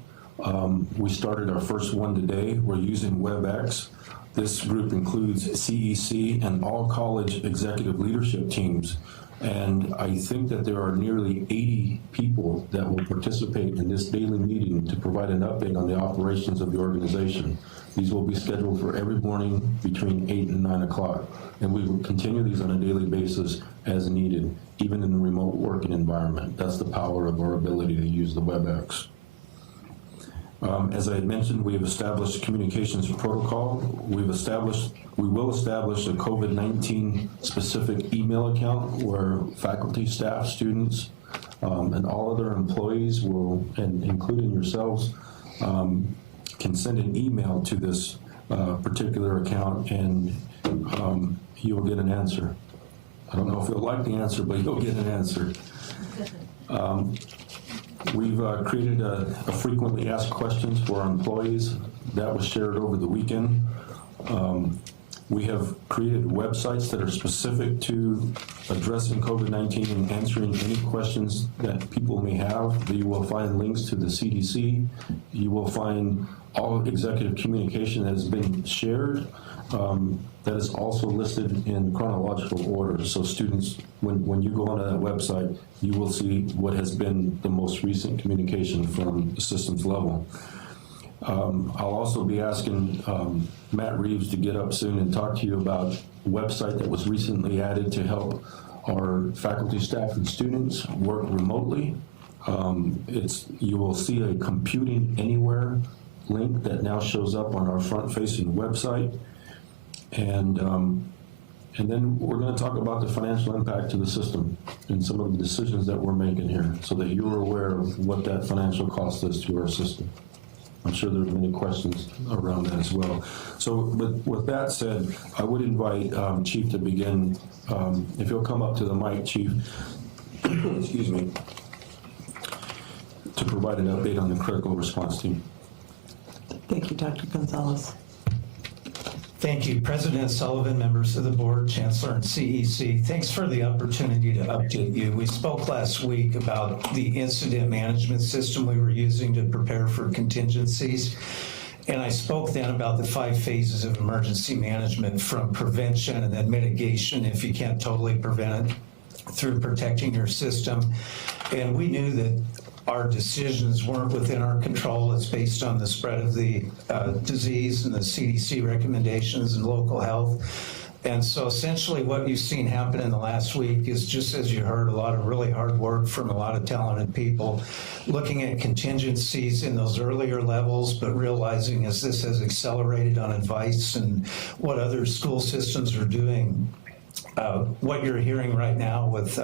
We started our first one today. We're using WebEx. This group includes CEC and all college executive leadership teams. And I think that there are nearly 80 people that will participate in this daily meeting to provide an update on the operations of the organization. These will be scheduled for every morning between 8 and 9 o'clock. And we will continue these on a daily basis as needed, even in a remote working environment. That's the power of our ability to use the WebEx. As I had mentioned, we have established communications protocol. We will establish a COVID-19 specific email account where faculty, staff, students, and all other employees will, and including yourselves, can send an email to this particular account, and you will get an answer. I don't know if you'll like the answer, but you'll get an answer. We've created a frequently asked questions for our employees. That was shared over the weekend. We have created websites that are specific to addressing COVID-19 and answering any questions that people may have. You will find links to the CDC. You will find all executive communication that has been shared. That is also listed in chronological order. So students, when you go onto that website, you will see what has been the most recent communication from the systems level. I'll also be asking Matt Reeves to get up soon and talk to you about a website that was recently added to help our faculty, staff, and students work remotely. You will see a Computing Anywhere link that now shows up on our front-facing website. And then we're going to talk about the financial impact to the system and some of the decisions that we're making here so that you're aware of what that financial cost is to our system. I'm sure there are many questions around that as well. So with that said, I would invite Chief to begin. If you'll come up to the mic, Chief, excuse me, to provide an update on the critical response team. Thank you, Dr. Gonzalez. Thank you, President Sullivan, members of the board, Chancellor, and CEC. Thanks for the opportunity to update you. We spoke last week about the incident management system we were using to prepare for contingencies. And I spoke then about the 5 phases of emergency management, from prevention and then mitigation if you can't totally prevent it, through protecting your system. And we knew that our decisions weren't within our control. It's based on the spread of the disease and the CDC recommendations and local health. And so essentially what you've seen happen in the last week is, just as you heard, a lot of really hard work from a lot of talented people looking at contingencies in those earlier levels, but realizing as this has accelerated on advice and what other school systems are doing, what you're hearing right now with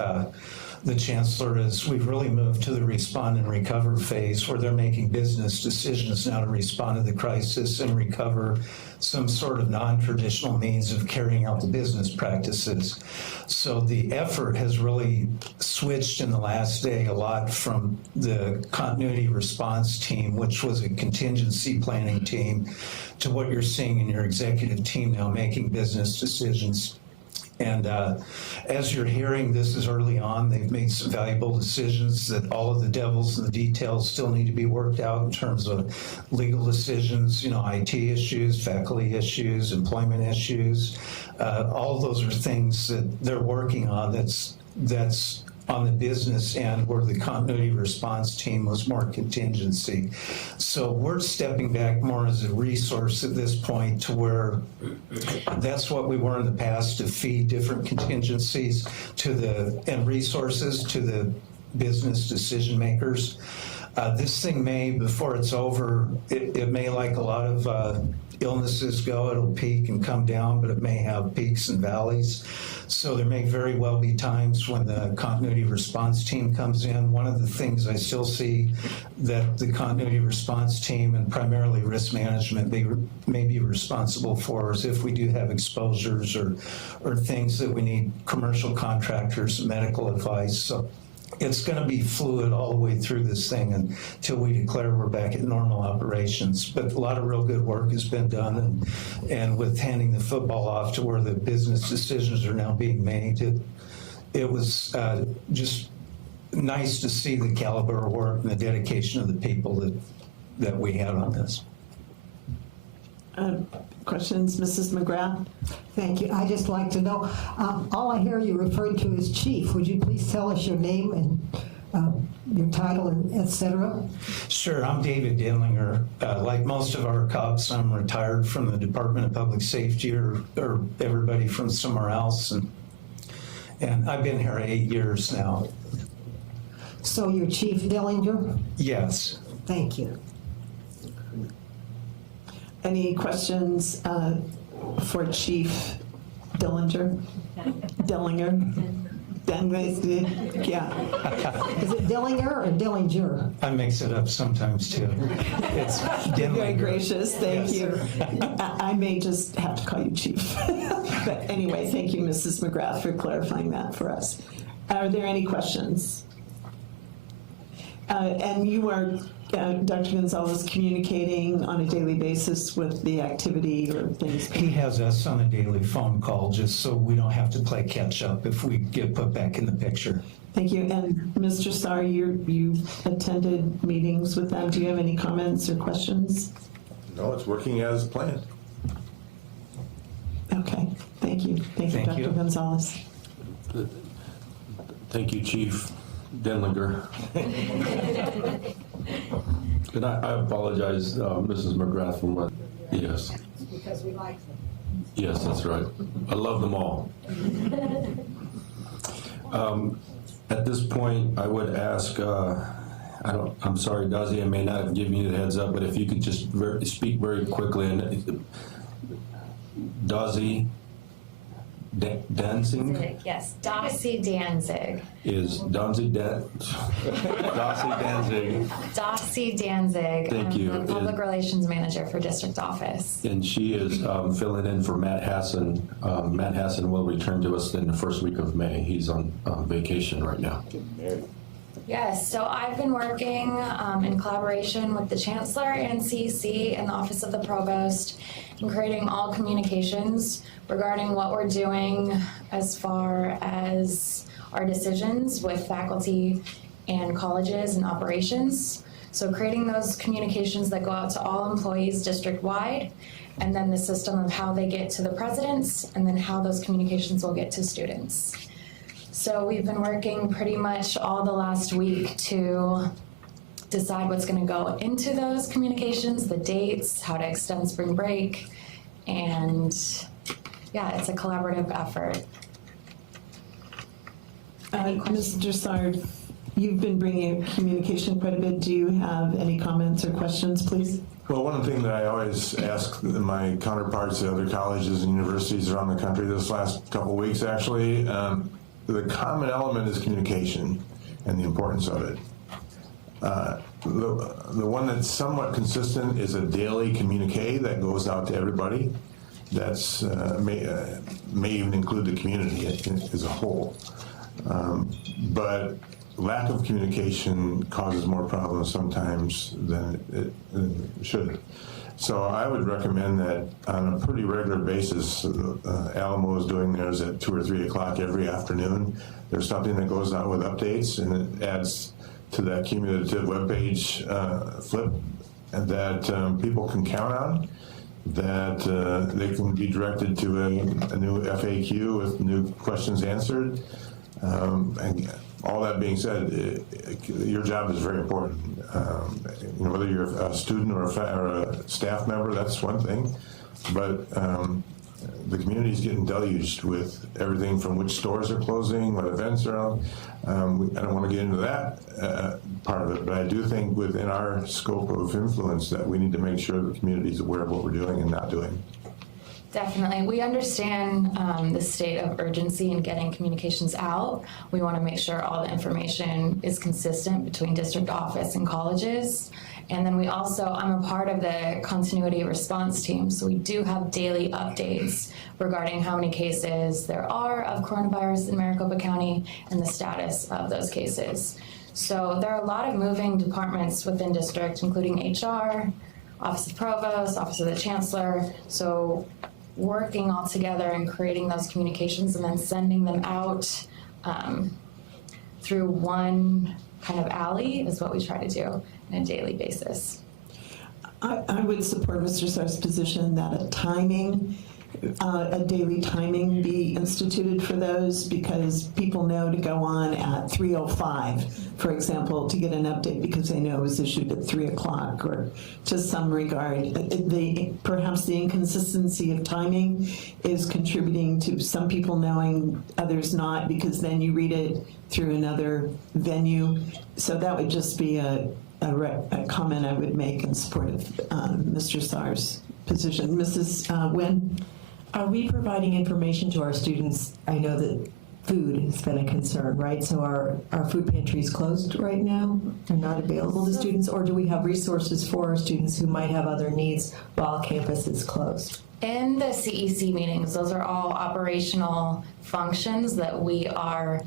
the Chancellor is we've really moved to the respond and recover phase, where they're making business decisions now to respond to the crisis and recover some sort of non-traditional means of carrying out the business practices. So the effort has really switched in the last day a lot from the continuity response team, which was a contingency planning team, to what you're seeing in your executive team now making business decisions. And as you're hearing, this is early on. They've made some valuable decisions that all of the devils and the details still need to be worked out in terms of legal decisions, IT issues, faculty issues, employment issues. All of those are things that they're working on that's on the business end, where the continuity response team was more contingency. So we're stepping back more as a resource at this point, to where that's what we were in the past, to feed different contingencies and resources to the business decision makers. This thing may, before it's over, it may, like a lot of illnesses go, it'll peak and come down, but it may have peaks and valleys. So there may very well be times when the continuity response team comes in. One of the things I still see that the continuity response team, and primarily risk management, may be responsible for is if we do have exposures or things that we need commercial contractors, medical advice. So it's going to be fluid all the way through this thing until we declare we're back at normal operations. But a lot of real good work has been done, and with handing the football off to where the business decisions are now being made, it was just nice to see the caliber of work and the dedication of the people that we had on this. Questions, Mrs. McGrath? Thank you. I just like to know, all I hear you referring to is chief. Would you please tell us your name and your title, and et cetera? Sure. I'm David Denlinger. Like most of our cops, I'm retired from the Department of Public Safety or everybody from somewhere else. And I've been here 8 years now. So you're Chief Dillinger? Yes. Thank you. Any questions for Chief Dillinger? Yeah. Is it Dillinger or Dillinger? I mix it up sometimes too. It's Very Denlinger. gracious, thank Yes. you. I may just have to call you Chief. But anyway, thank you, Mrs. McGrath, for clarifying that for us. Are there any questions? And you are, Dr. Gonzalez, communicating on a daily basis with the activity or things? He has us on a daily phone call just so we don't have to play catch up if we get put back in the picture. Thank you. And Mr. Sarr, you attended meetings with them. Do you have any comments or questions? No, it's working as planned. Okay, thank you. Thank you, Thank Dr. you. Gonzalez. Thank you, Chief Denlinger. And I apologize, Mrs. McGrath, for what, yes. Because we like them. Yes, that's right. I love them all. At this point, I would ask, I'm sorry, Dazzy, I may not have given you the heads up, but if you could just speak very quickly. And Dazzy Danzig Yes, Dossie Danzig. is Dossie Danzig, Dossie Danzig. Thank you. I'm the Public Relations Manager for District Office. and she is filling in for Matt Hassan. Matt Hassan will return to us in the first week of May. He's on vacation right now. Yes, so I've been working in collaboration with the Chancellor and CEC and the Office of the Provost in creating all communications regarding what we're doing as far as our decisions with faculty and colleges and operations. So creating those communications that go out to all employees district-wide, and then the system of how they get to the presidents, and then how those communications will get to students. So we've been working pretty much all the last week to decide what's going to go into those communications, the dates, how to extend spring break, and yeah, it's a collaborative effort. Mr. Sarr, you've been bringing communication quite a bit. Do you have any comments or questions, please? Well, one thing that I always ask my counterparts at other colleges and universities around the country this last couple of weeks, actually, the common element is communication and the importance of it. The one that's somewhat consistent is a daily communique that goes out to everybody. That's may even include the community as a whole. But lack of communication causes more problems sometimes than it should. So I would recommend that on a pretty regular basis, Alamo is doing theirs at 2 or 3 o'clock every afternoon. There's something that goes out with updates, and it adds to that cumulative webpage flip that people can count on, that they can be directed to a new FAQ with new questions answered. And all that being said, your job is very important. Whether you're a student or a staff member, that's one thing. But the community is getting deluged with everything from which stores are closing, what events are on. I don't want to get into that part of it, but I do think within our scope of influence that we need to make sure the community is aware of what we're doing and not doing. Definitely. We understand the state of urgency in getting communications out. We want to make sure all the information is consistent between district office and colleges. And then we also, I'm a part of the continuity response team, so we do have daily updates regarding how many cases there are of coronavirus in Maricopa County and the status of those cases. So there are a lot of moving departments within district, including HR, Office of Provost, Office of the Chancellor. So working all together and creating those communications and then sending them out through one kind of alley is what we try to do on a daily basis. I would support Mr. Sarr's position that a daily timing be instituted for those, because people know to go on at 3:05, for example, to get an update because they know it was issued at 3 o'clock, or to some regard. Perhaps the inconsistency of timing is contributing to some people knowing, others not, because then you read it through another venue. So that would just be a comment I would make in support of Mr. Sarr's position. Mrs. Nguyen? Are we providing information to our students? I know that food has been a concern, right? So are food pantries closed right now? They're not available to students? Or do we have resources for our students who might have other needs while campus is closed? In the CEC meetings, those are all operational functions that we are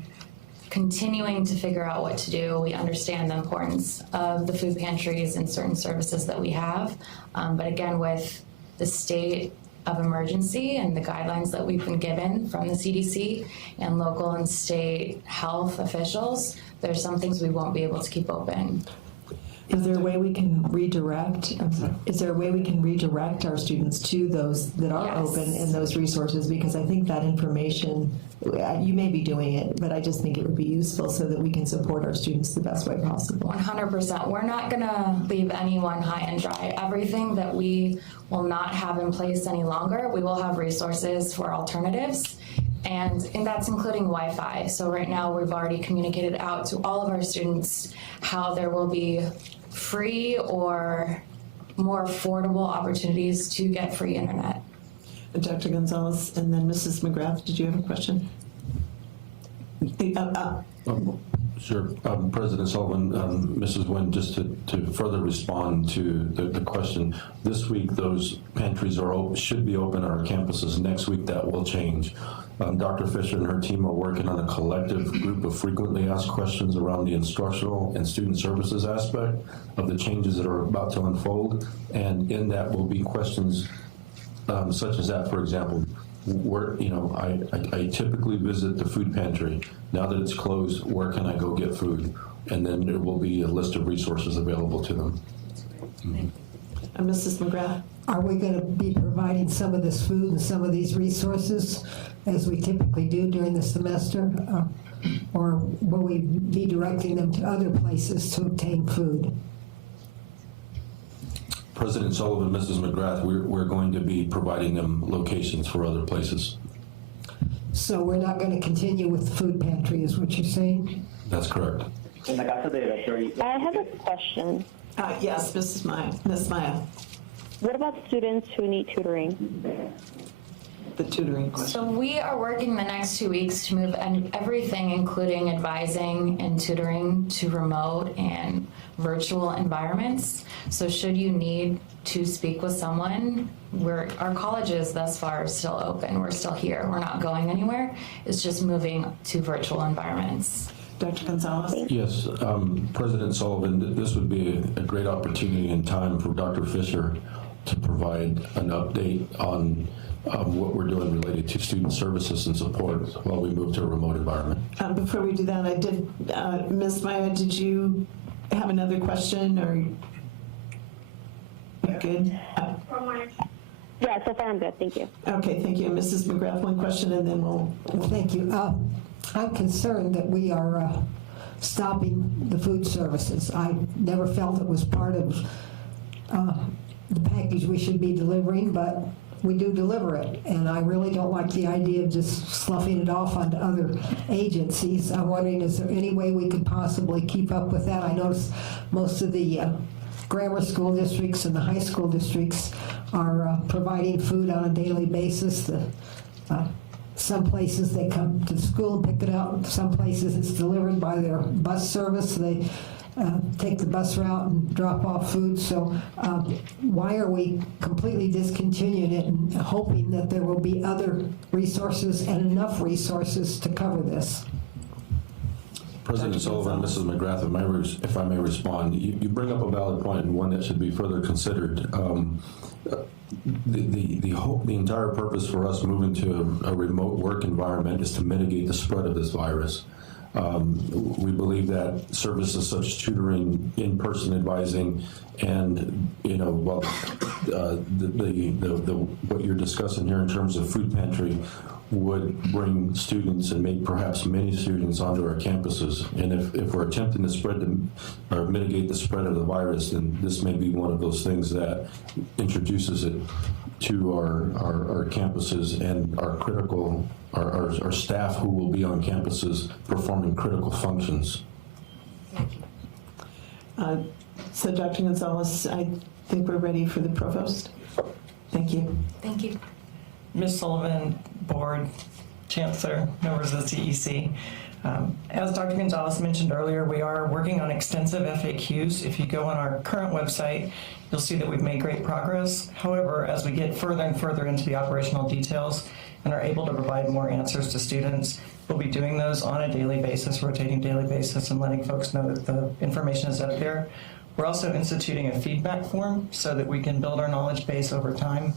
continuing to figure out what to do. We understand the importance of the food pantries and certain services that we have. But again, with the state of emergency and the guidelines that we've been given from the CDC and local and state health officials, there's some things we won't be able to keep open. Is there a way we can redirect? Is there a way we can redirect our students to those that are Yes. open and those resources? Because I think that information, you may be doing it, but I just think it would be useful so that we can support our students the best way possible. 100%. We're not gonna leave anyone high and dry. Everything that we will not have in place any longer, we will have resources for alternatives. And that's including Wi-Fi. So right now we've already communicated out to all of our students how there will be free or more affordable opportunities to get free internet. Dr. Gonzalez, and then Mrs. McGrath, did you have a question? Sure. President Sullivan, Mrs. Nguyen, just to further respond to the question, this week those pantries should be open on our campuses. Next week that will change. Dr. Fisher and her team are working on a collective group of frequently asked questions around the instructional and student services aspect of the changes that are about to unfold. And in that will be questions such as that, for example, I typically visit the food pantry. Now that it's closed, where can I go get food? And then there will be a list of resources available to them. Mrs. McGrath? Are we going to be providing some of this food and some of these resources as we typically do during the semester? Or will we be directing them to other places to obtain food? President Sullivan, Mrs. McGrath, we're going to be providing them locations for other places. So we're not going to continue with the food pantry, is what you're saying? That's correct. I have a question. Yes, Mrs. Maya. Ms. Maya, What about students who need tutoring? the tutoring question. So we are working the next 2 weeks to move everything, including advising and tutoring, to remote and virtual environments. So should you need to speak with someone, our colleges thus far are still open. We're still here. We're not going anywhere. It's just moving to virtual environments. Dr. Gonzalez? Yes, President Sullivan, this would be a great opportunity and time for Dr. Fisher to provide an update on what we're doing related to student services and support while we move to a remote environment. Before we do that, I did, Ms. Maya, did you have another question, or you good? Yeah, so far I'm good, thank you. Okay, thank you. Mrs. McGrath, one question, and then we'll Thank you. I'm concerned that we are stopping the food services. I never felt it was part of the package we should be delivering, but we do deliver it, and I really don't like the idea of just sloughing it off onto other agencies. I'm wondering, is there any way we could possibly keep up with that? I notice most of the grammar school districts and the high school districts are providing food on a daily basis. Some places they come to the school and pick it up. Some places it's delivered by their bus service. They take the bus route and drop off food. So why are we completely discontinuing it and hoping that there will be other resources and enough resources to cover this? President Sullivan, Mrs. McGrath, if I may respond, you bring up a valid point and one that should be further considered. The entire purpose for us moving to a remote work environment is to mitigate the spread of this virus. We believe that services such as tutoring, in-person advising, and what you're discussing here in terms of food pantry would bring students and make perhaps many students onto our campuses. And if we're attempting to mitigate the spread of the virus, then this may be one of those things that introduces it to our campuses and our staff who will be on campuses performing critical functions. So Dr. Gonzalez, I think we're ready for the provost. Thank you. Thank you. Ms. Sullivan, Board, Chancellor, members of the CEC. As Dr. Gonzalez mentioned earlier, we are working on extensive FAQs. If you go on our current website, you'll see that we've made great progress. However, as we get further and further into the operational details and are able to provide more answers to students, we'll be doing those on a daily basis, rotating daily basis, and letting folks know that the information is up there. We're also instituting a feedback form so that we can build our knowledge base over time.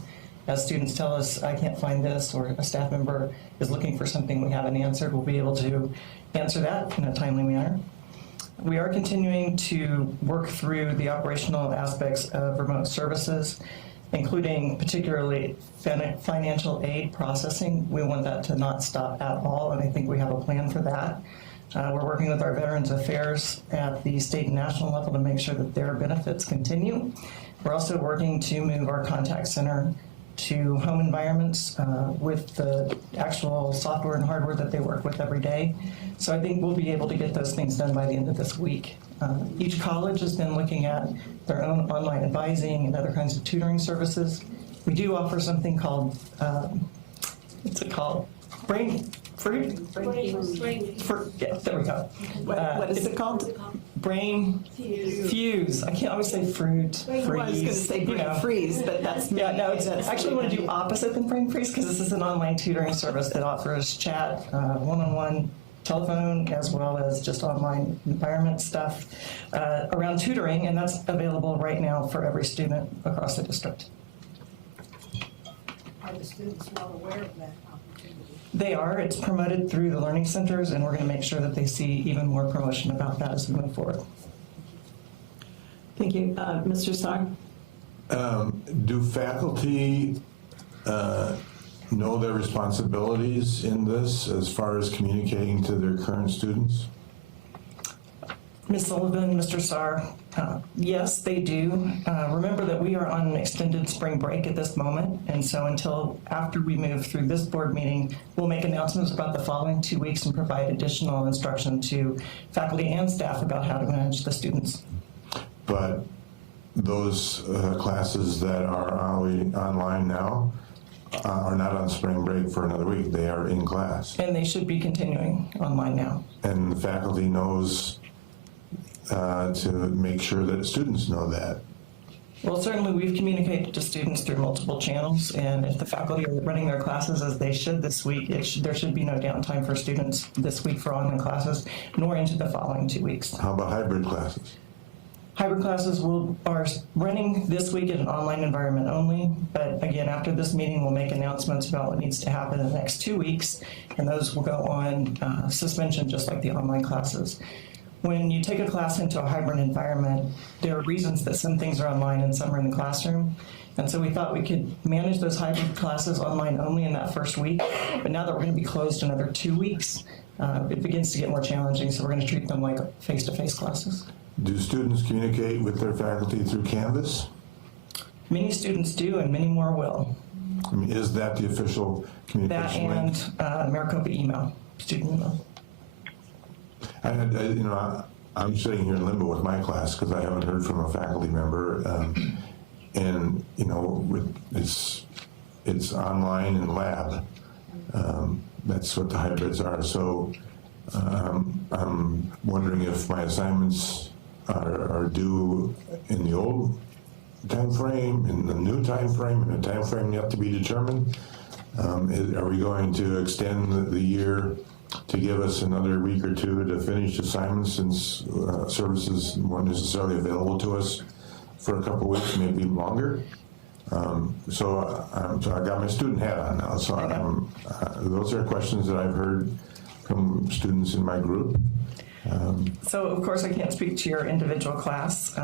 As students tell us, I can't find this, or a staff member is looking for something we haven't answered, we'll be able to answer that in a timely manner. We are continuing to work through the operational aspects of remote services, including particularly financial aid processing. We want that to not stop at all, and I think we have a plan for that. We're working with our Veterans Affairs at the state and national level to make sure that their benefits continue. We're also working to move our contact center to home environments with the actual software and hardware that they work with every day. So I think we'll be able to get those things done by the end of this week. Each college has been looking at their own online advising and other kinds of tutoring services. We do offer something called, what's it called? Brain Fruit? Yeah, there we go. What is it called? Brain Fuse. I can't always say fruit. Freeze. Well, I was going to say brain freeze, but that's yeah. No, it's actually want to do opposite than brain freeze because this is an online tutoring service that offers chat, one-on-one, telephone, as well as just online environment stuff around tutoring, and that's available right now for every student across the district. Are the students well aware of that opportunity? They are. It's promoted through the learning centers, and we're going to make sure that they see even more promotion about that as we move forward. Thank you. Mr. Starr? Do faculty know their responsibilities in this as far as communicating to their current students? Ms. Sullivan, Mr. Sarr, yes, they do. Remember that we are on an extended spring break at this moment, and so until after we move through this board meeting, we'll make announcements about the following 2 weeks and provide additional instruction to faculty and staff about how to manage the students. But those classes that are online now are not on spring break for another week. They are in class. And they should be continuing online now. And the faculty knows to make sure that students know that. Well, certainly we've communicated to students through multiple channels, and if the faculty are running their classes as they should this week, there should be no downtime for students this week for online classes, nor into the following 2 weeks. How about hybrid classes? Hybrid classes are running this week in an online environment only, but again, after this meeting, we'll make announcements about what needs to happen in the next 2 weeks, and those will go on suspension just like the online classes. When you take a class into a hybrid environment, there are reasons that some things are online and some are in the classroom. And so we thought we could manage those hybrid classes online only in that first week. But now that we're going to be closed another 2 weeks, it begins to get more challenging. So we're going to treat them like face-to-face classes. Do students communicate with their faculty through Canvas? Many students do, and many more will. I mean, is that the official communication link? That and Maricopa email, student email. I'm sitting here in limbo with my class because I haven't heard from a faculty member, and it's online and lab. That's what the hybrids are. So I'm wondering if my assignments are due in the old time frame, in the new time frame, in a time frame yet to be determined. Are we going to extend the year to give us another week or two to finish assignments since services weren't necessarily available to us for a couple weeks, maybe longer? So I got my student hat on now. So those are questions that I've heard from students in my group. So of course I can't speak to your individual class.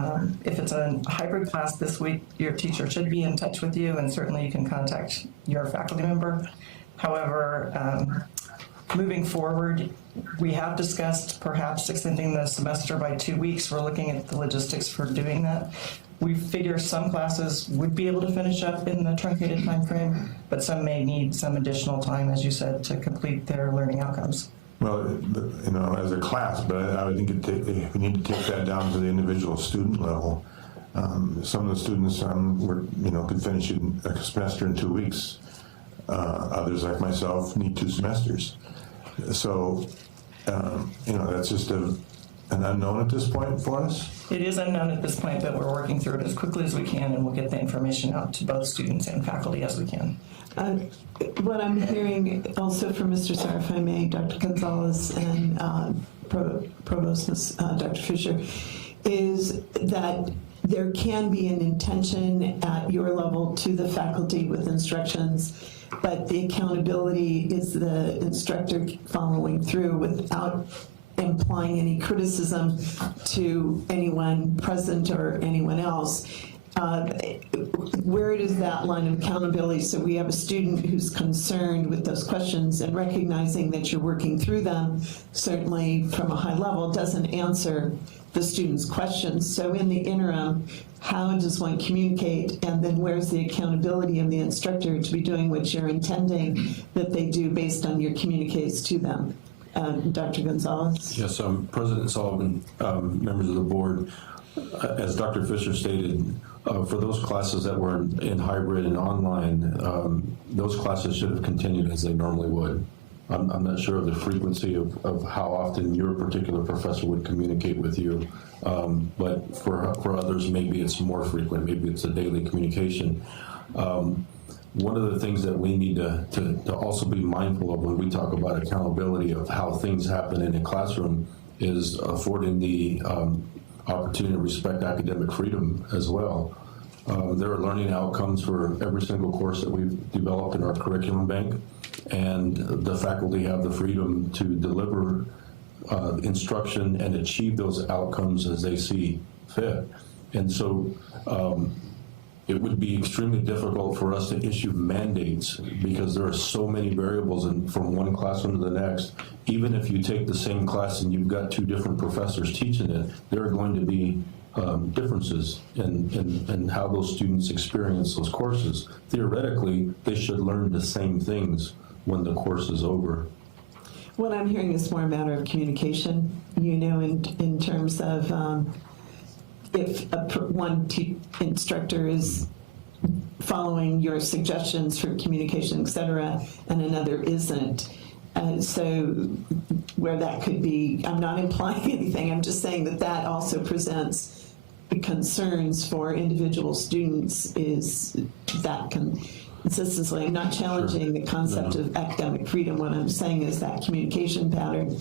If it's a hybrid class this week, your teacher should be in touch with you, and certainly you can contact your faculty member. However, moving forward, we have discussed perhaps extending the semester by 2 weeks. We're looking at the logistics for doing that. We figure some classes would be able to finish up in the truncated time frame, but some may need some additional time, as you said, to complete their learning outcomes. Well, as a class, but I would think we need to take that down to the individual student level. Some of the students could finish in a semester in 2 weeks. Others, like myself, need 2 semesters. So, that's just an unknown at this point for us. It is unknown at this point, but we're working through it as quickly as we can, and we'll get the information out to both students and faculty as we can. What I'm hearing also from Mr. Sarr, if I may, Dr. Gonzalez and Provost Dr. Fisher, is that there can be an intention at your level to the faculty with instructions, but the accountability is the instructor following through without implying any criticism to anyone present or anyone else. Where is that line of accountability? So we have a student who's concerned with those questions and recognizing that you're working through them, certainly from a high level, doesn't answer the student's questions. So in the interim, how does one communicate, and then where's the accountability of the instructor to be doing what you're intending that they do based on your communiques to them? Dr. Gonzalez? Yes, President Sullivan, members of the board, as Dr. Fisher stated, for those classes that were in hybrid and online, those classes should have continued as they normally would. I'm not sure of the frequency of how often your particular professor would communicate with you, but for others, maybe it's more frequent, maybe it's a daily communication. One of the things that we need to also be mindful of when we talk about accountability of how things happen in a classroom is affording the opportunity to respect academic freedom as well. There are learning outcomes for every single course that we've developed in our curriculum bank, and the faculty have the freedom to deliver instruction and achieve those outcomes as they see fit. And so it would be extremely difficult for us to issue mandates because there are so many variables from one classroom to the next. Even if you take the same class and you've got 2 different professors teaching it, there are going to be differences in how those students experience those courses. Theoretically, they should learn the same things when the course is over. What I'm hearing is more a matter of communication, in terms of if one instructor is following your suggestions for communication, et cetera, and another isn't. So where that could be, I'm not implying anything, I'm just saying that also presents concerns for individual students, is that consistently. I'm not challenging the concept of academic freedom. What I'm saying is that communication pattern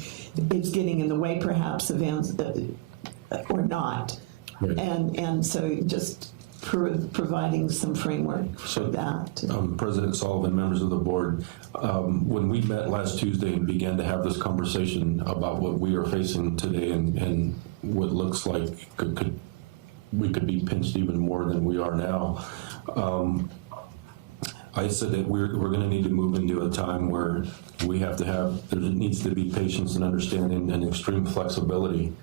is getting in the way perhaps of or not. Right. And so just providing some framework for that. President Sullivan, members of the board, when we met last Tuesday and began to have this conversation about what we are facing today and what looks like we could be pinched even more than we are now, I said that we're going to need to move into a time where there needs to be patience and understanding and extreme flexibility.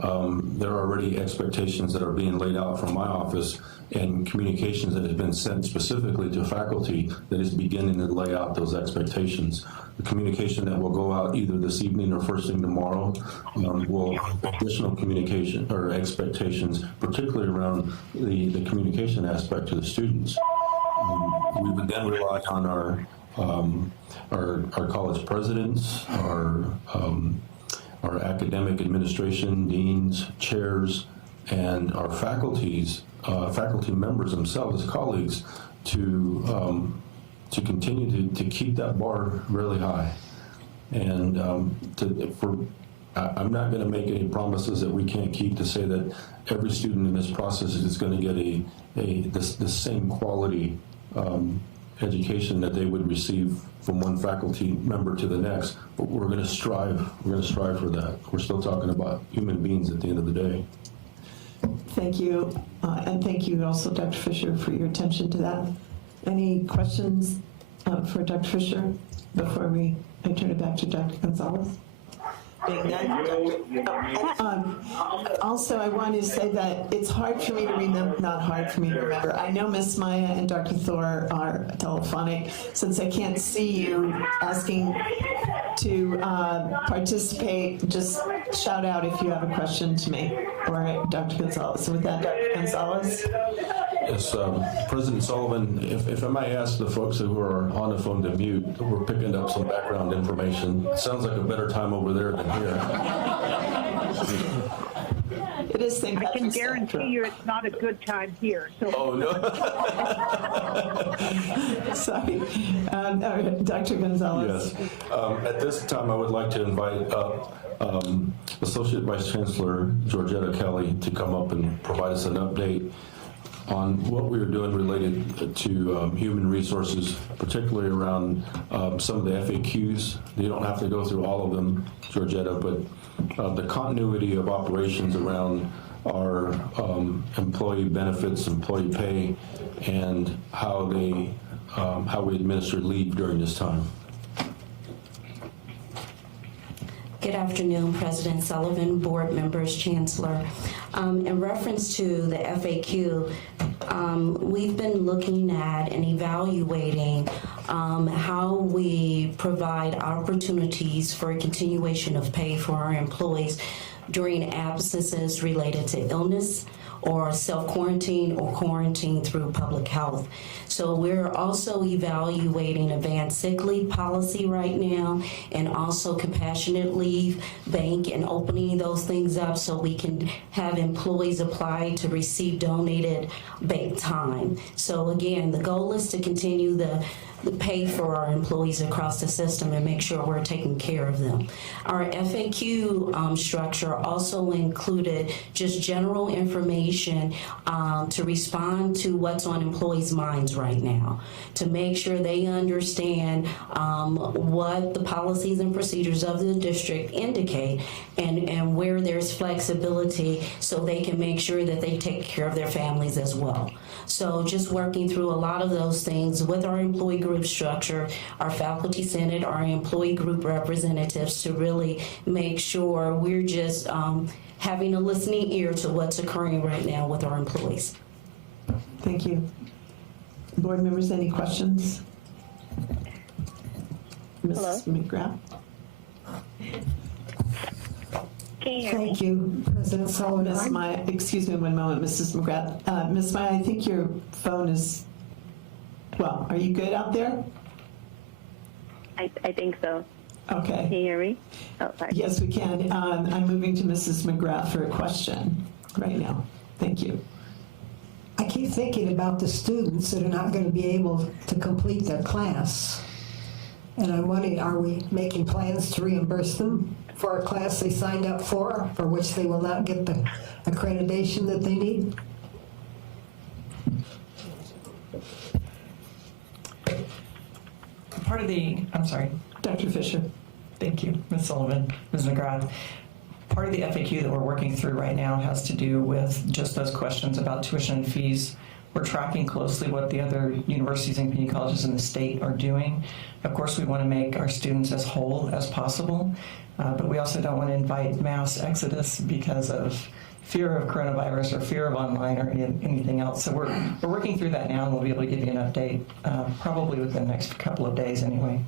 There are already expectations that are being laid out from my office and communications that have been sent specifically to faculty that is beginning to lay out those expectations. The communication that will go out either this evening or first thing tomorrow will have additional communication or expectations, particularly around the communication aspect to the students. We would then rely on our college presidents, our academic administration, deans, chairs, and our faculty members themselves as colleagues to continue to keep that bar really high. And I'm not going to make any promises that we can't keep to say that every student in this process is going to get the same quality education that they would receive from one faculty member to the next, but we're going to strive for that. We're still talking about human beings at the end of the day. Thank you, and thank you also, Dr. Fisher, for your attention to that. Any questions for Dr. Fisher before I turn it back to Dr. Gonzalez? Being none, also, I want to say that it's hard for me to remember, not hard for me to remember. I know Ms. Maya and Dr. Thor are telephonic. Since I can't see you asking to participate, just shout out if you have a question to me or Dr. Gonzalez. So with that, Dr. Gonzalez? Yes, President Sullivan, if I might ask the folks who are on the phone to mute, we're picking up some background information. Sounds like a better time over there than here. It is St. I can Patrick's Day. guarantee you it's not a good time here, so. Oh, no. Sorry. Dr. Gonzalez? Yes. At this time, I would like to invite up Associate Vice Chancellor Georgetta Kelly to come up and provide us an update on what we are doing related to human resources, particularly around some of the FAQs. You don't have to go through all of them, Georgetta, but the continuity of operations around our employee benefits, employee pay, and how we administer leave during this time. Good afternoon, President Sullivan, board members, Chancellor. In reference to the FAQ, we've been looking at and evaluating how we provide opportunities for a continuation of pay for our employees during absences related to illness or self-quarantine or quarantine through public health. So we're also evaluating advanced sick leave policy right now, and also compassionate leave bank, and opening those things up so we can have employees apply to receive donated bank time. So again, the goal is to continue the pay for our employees across the system and make sure we're taking care of them. Our FAQ structure also included just general information to respond to what's on employees' minds right now, to make sure they understand what the policies and procedures of the district indicate, and where there's flexibility so they can make sure that they take care of their families as well. So just working through a lot of those things with our employee group structure, our faculty senate, our employee group representatives, to really make sure we're just having a listening ear to what's occurring right now with our employees. Thank you. Board members, any questions? Mrs. McGrath? Thank you, President Sullivan. Ms. Maya, excuse me one moment, Mrs. McGrath. Ms. Maya, I think your phone is, well, are you good out there? I think so. Okay. Can you hear me? Oh, sorry. Yes, we can. I'm moving to Mrs. McGrath for a question right now. Thank you. I keep thinking about the students that are not going to be able to complete their class. And I'm wondering, are we making plans to reimburse them for a class they signed up for which they will not get the accreditation that they need? Part of the, I'm sorry. Dr. Fisher. Thank you, Ms. Sullivan, Ms. McGrath. Part of the FAQ that we're working through right now has to do with just those questions about tuition and fees. We're tracking closely what the other universities and community colleges in the state are doing. Of course, we want to make our students as whole as possible, but we also don't want to invite mass exodus because of fear of coronavirus or fear of online or anything else. So we're working through that now, and we'll be able to give you an update probably within the next couple of days anyway.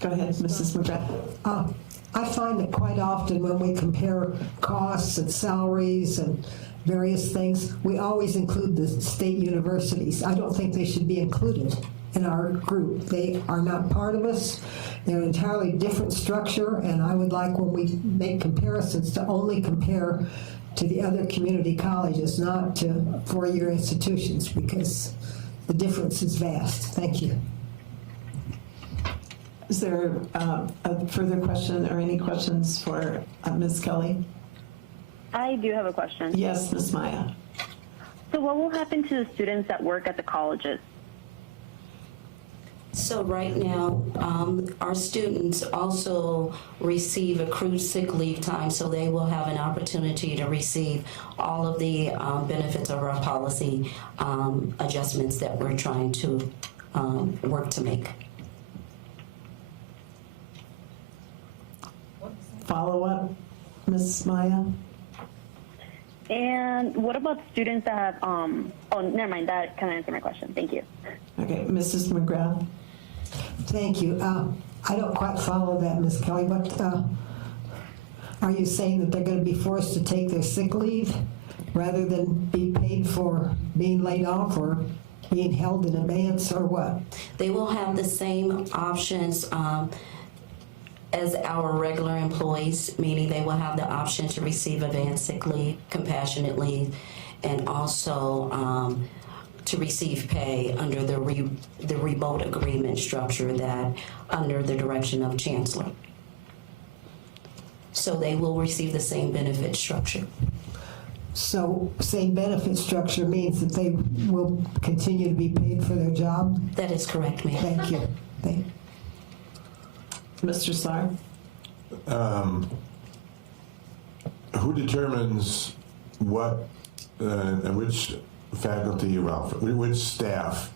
Go ahead, Mrs. McGrath. I find that quite often when we compare costs and salaries and various things, we always include the state universities. I don't think they should be included in our group. They are not part of us. They're an entirely different structure, and I would like, when we make comparisons, to only compare to the other community colleges, not to four-year institutions, because the difference is vast. Thank you. Is there a further question or any questions for Ms. Kelly? I do have a question. Yes, Ms. Maya. So what will happen to the students that work at the colleges? So right now, our students also receive accrued sick leave time, so they will have an opportunity to receive all of the benefits of our policy adjustments that we're trying to work to make. Follow up, Ms. Maya? And what about students that have, oh, never mind, that kind of answered my question. Thank you. Okay, Mrs. McGrath? Thank you. I don't quite follow that, Ms. Kelly, but are you saying that they're going to be forced to take their sick leave rather than be paid for being laid off or being held in abeyance, or what? They will have the same options as our regular employees, meaning they will have the option to receive advanced sick leave, compassionate leave, and also to receive pay under the remote agreement structure that under the direction of Chancellor. So they will receive the same benefit structure. So same benefit structure means that they will continue to be paid for their job? That is correct, ma'am. Thank you. Thank you. Mr. Slar? Who determines what and which faculty, which staff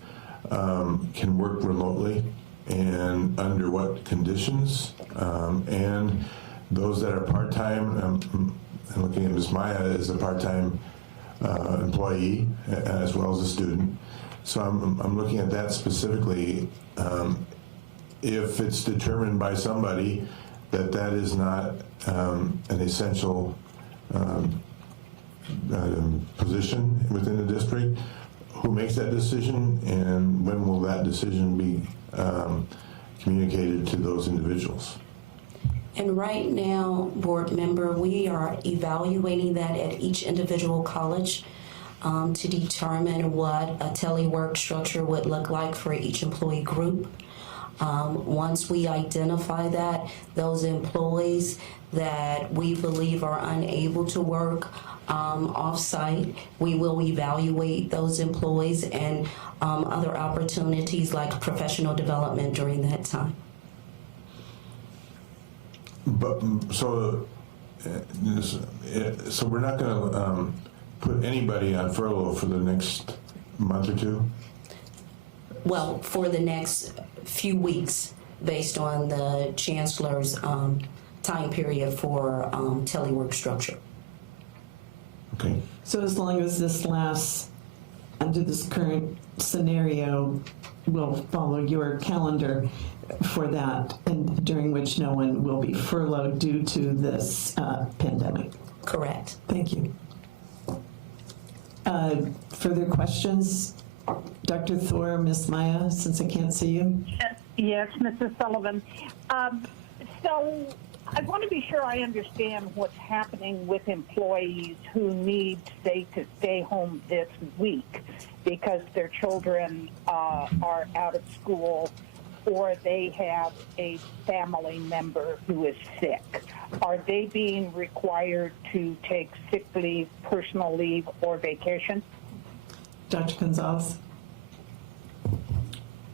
can work remotely and under what conditions? And those that are part-time, I'm looking at Ms. Maya as a part-time employee as well as a student. So I'm looking at that specifically. If it's determined by somebody that that is not an essential position within the district, who makes that decision, and when will that decision be communicated to those individuals? And right now, board member, we are evaluating that at each individual college to determine what a telework structure would look like for each employee group. Once we identify that, those employees that we believe are unable to work off-site, we will evaluate those employees and other opportunities like professional development during that time. But so we're not going to put anybody on furlough for the next month or two? Well, for the next few weeks, based on the chancellor's time period for telework structure. Okay. So as long as this lasts under this current scenario, we'll follow your calendar for that, and during which no one will be furloughed due to this pandemic. Correct. Thank you. Further questions? Dr. Thor, Ms. Maya, since I can't see you? Yes, Mrs. Sullivan. So I want to be sure I understand what's happening with employees who need, say, to stay home this week because their children are out of school or they have a family member who is sick. Are they being required to take sick leave, personal leave, or vacation? Dr. Gonzalez?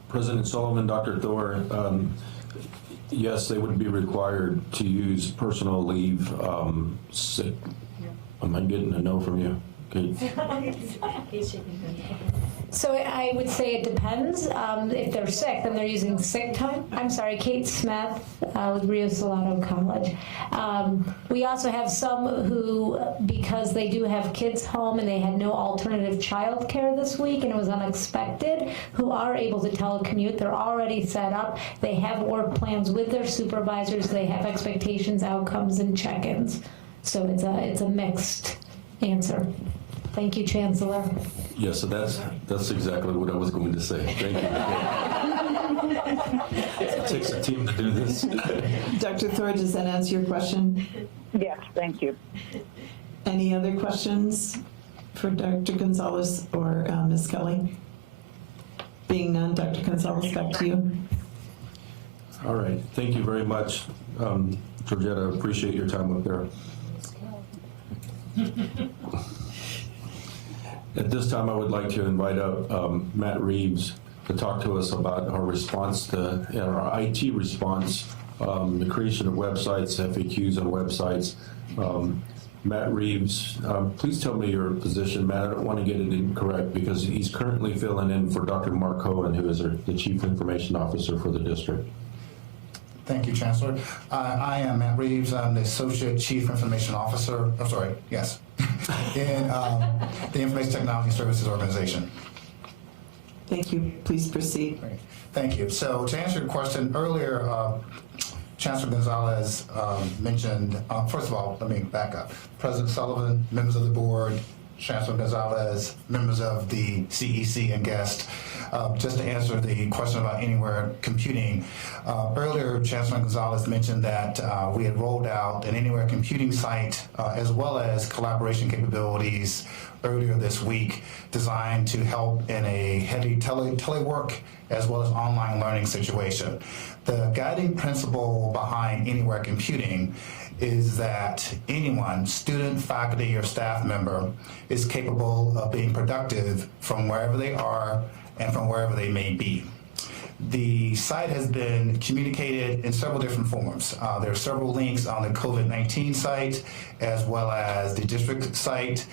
President Sullivan, Dr. Thor, yes, they would be required to use personal leave. Sick. Am I getting a no from you? Okay. So I would say it depends. If they're sick, then they're using sick time. I'm sorry, Kate Smith with Rio Salado College. We also have some who, because they do have kids home and they had no alternative child care this week and it was unexpected, who are able to telecommute. They're already set up. They have work plans with their supervisors. They have expectations, outcomes, and check-ins. So it's a mixed answer. Thank you, Chancellor. Yes, so that's exactly what I was going to say. Thank you. It takes a team to do this. Dr. Thor, does that answer your question? Yes, thank you. Any other questions for Dr. Gonzalez or Ms. Kelly? Being none, Dr. Gonzalez, back to you. All right, thank you very much. Georgetta, appreciate your time up there. At this time, I would like to invite up Matt Reeves to talk to us about our response to our IT response, the creation of websites, FAQs on websites. Matt Reeves, please tell me your position. Matt, I don't want to get it incorrect because he's currently filling in for Dr. Mark Cohen, who is the Chief Information Officer for the district. Thank you, Chancellor. I am Matt Reeves. I'm the Associate Chief Information Officer, in the Information Technology Services Organization. Thank you. Please proceed. Thank you. So to answer your question earlier, Chancellor Gonzalez mentioned, first of all, let me back up. President Sullivan, members of the board, Chancellor Gonzalez, members of the CEC and guests. Just to answer the question about anywhere computing, earlier Chancellor Gonzalez mentioned that we had rolled out an anywhere computing site as well as collaboration capabilities earlier this week designed to help in a heavy telework as well as online learning situation. The guiding principle behind anywhere computing is that anyone, student, faculty, or staff member, is capable of being productive from wherever they are and from wherever they may be. The site has been communicated in several different forms. There are several links on the COVID-19 site as well as the district site.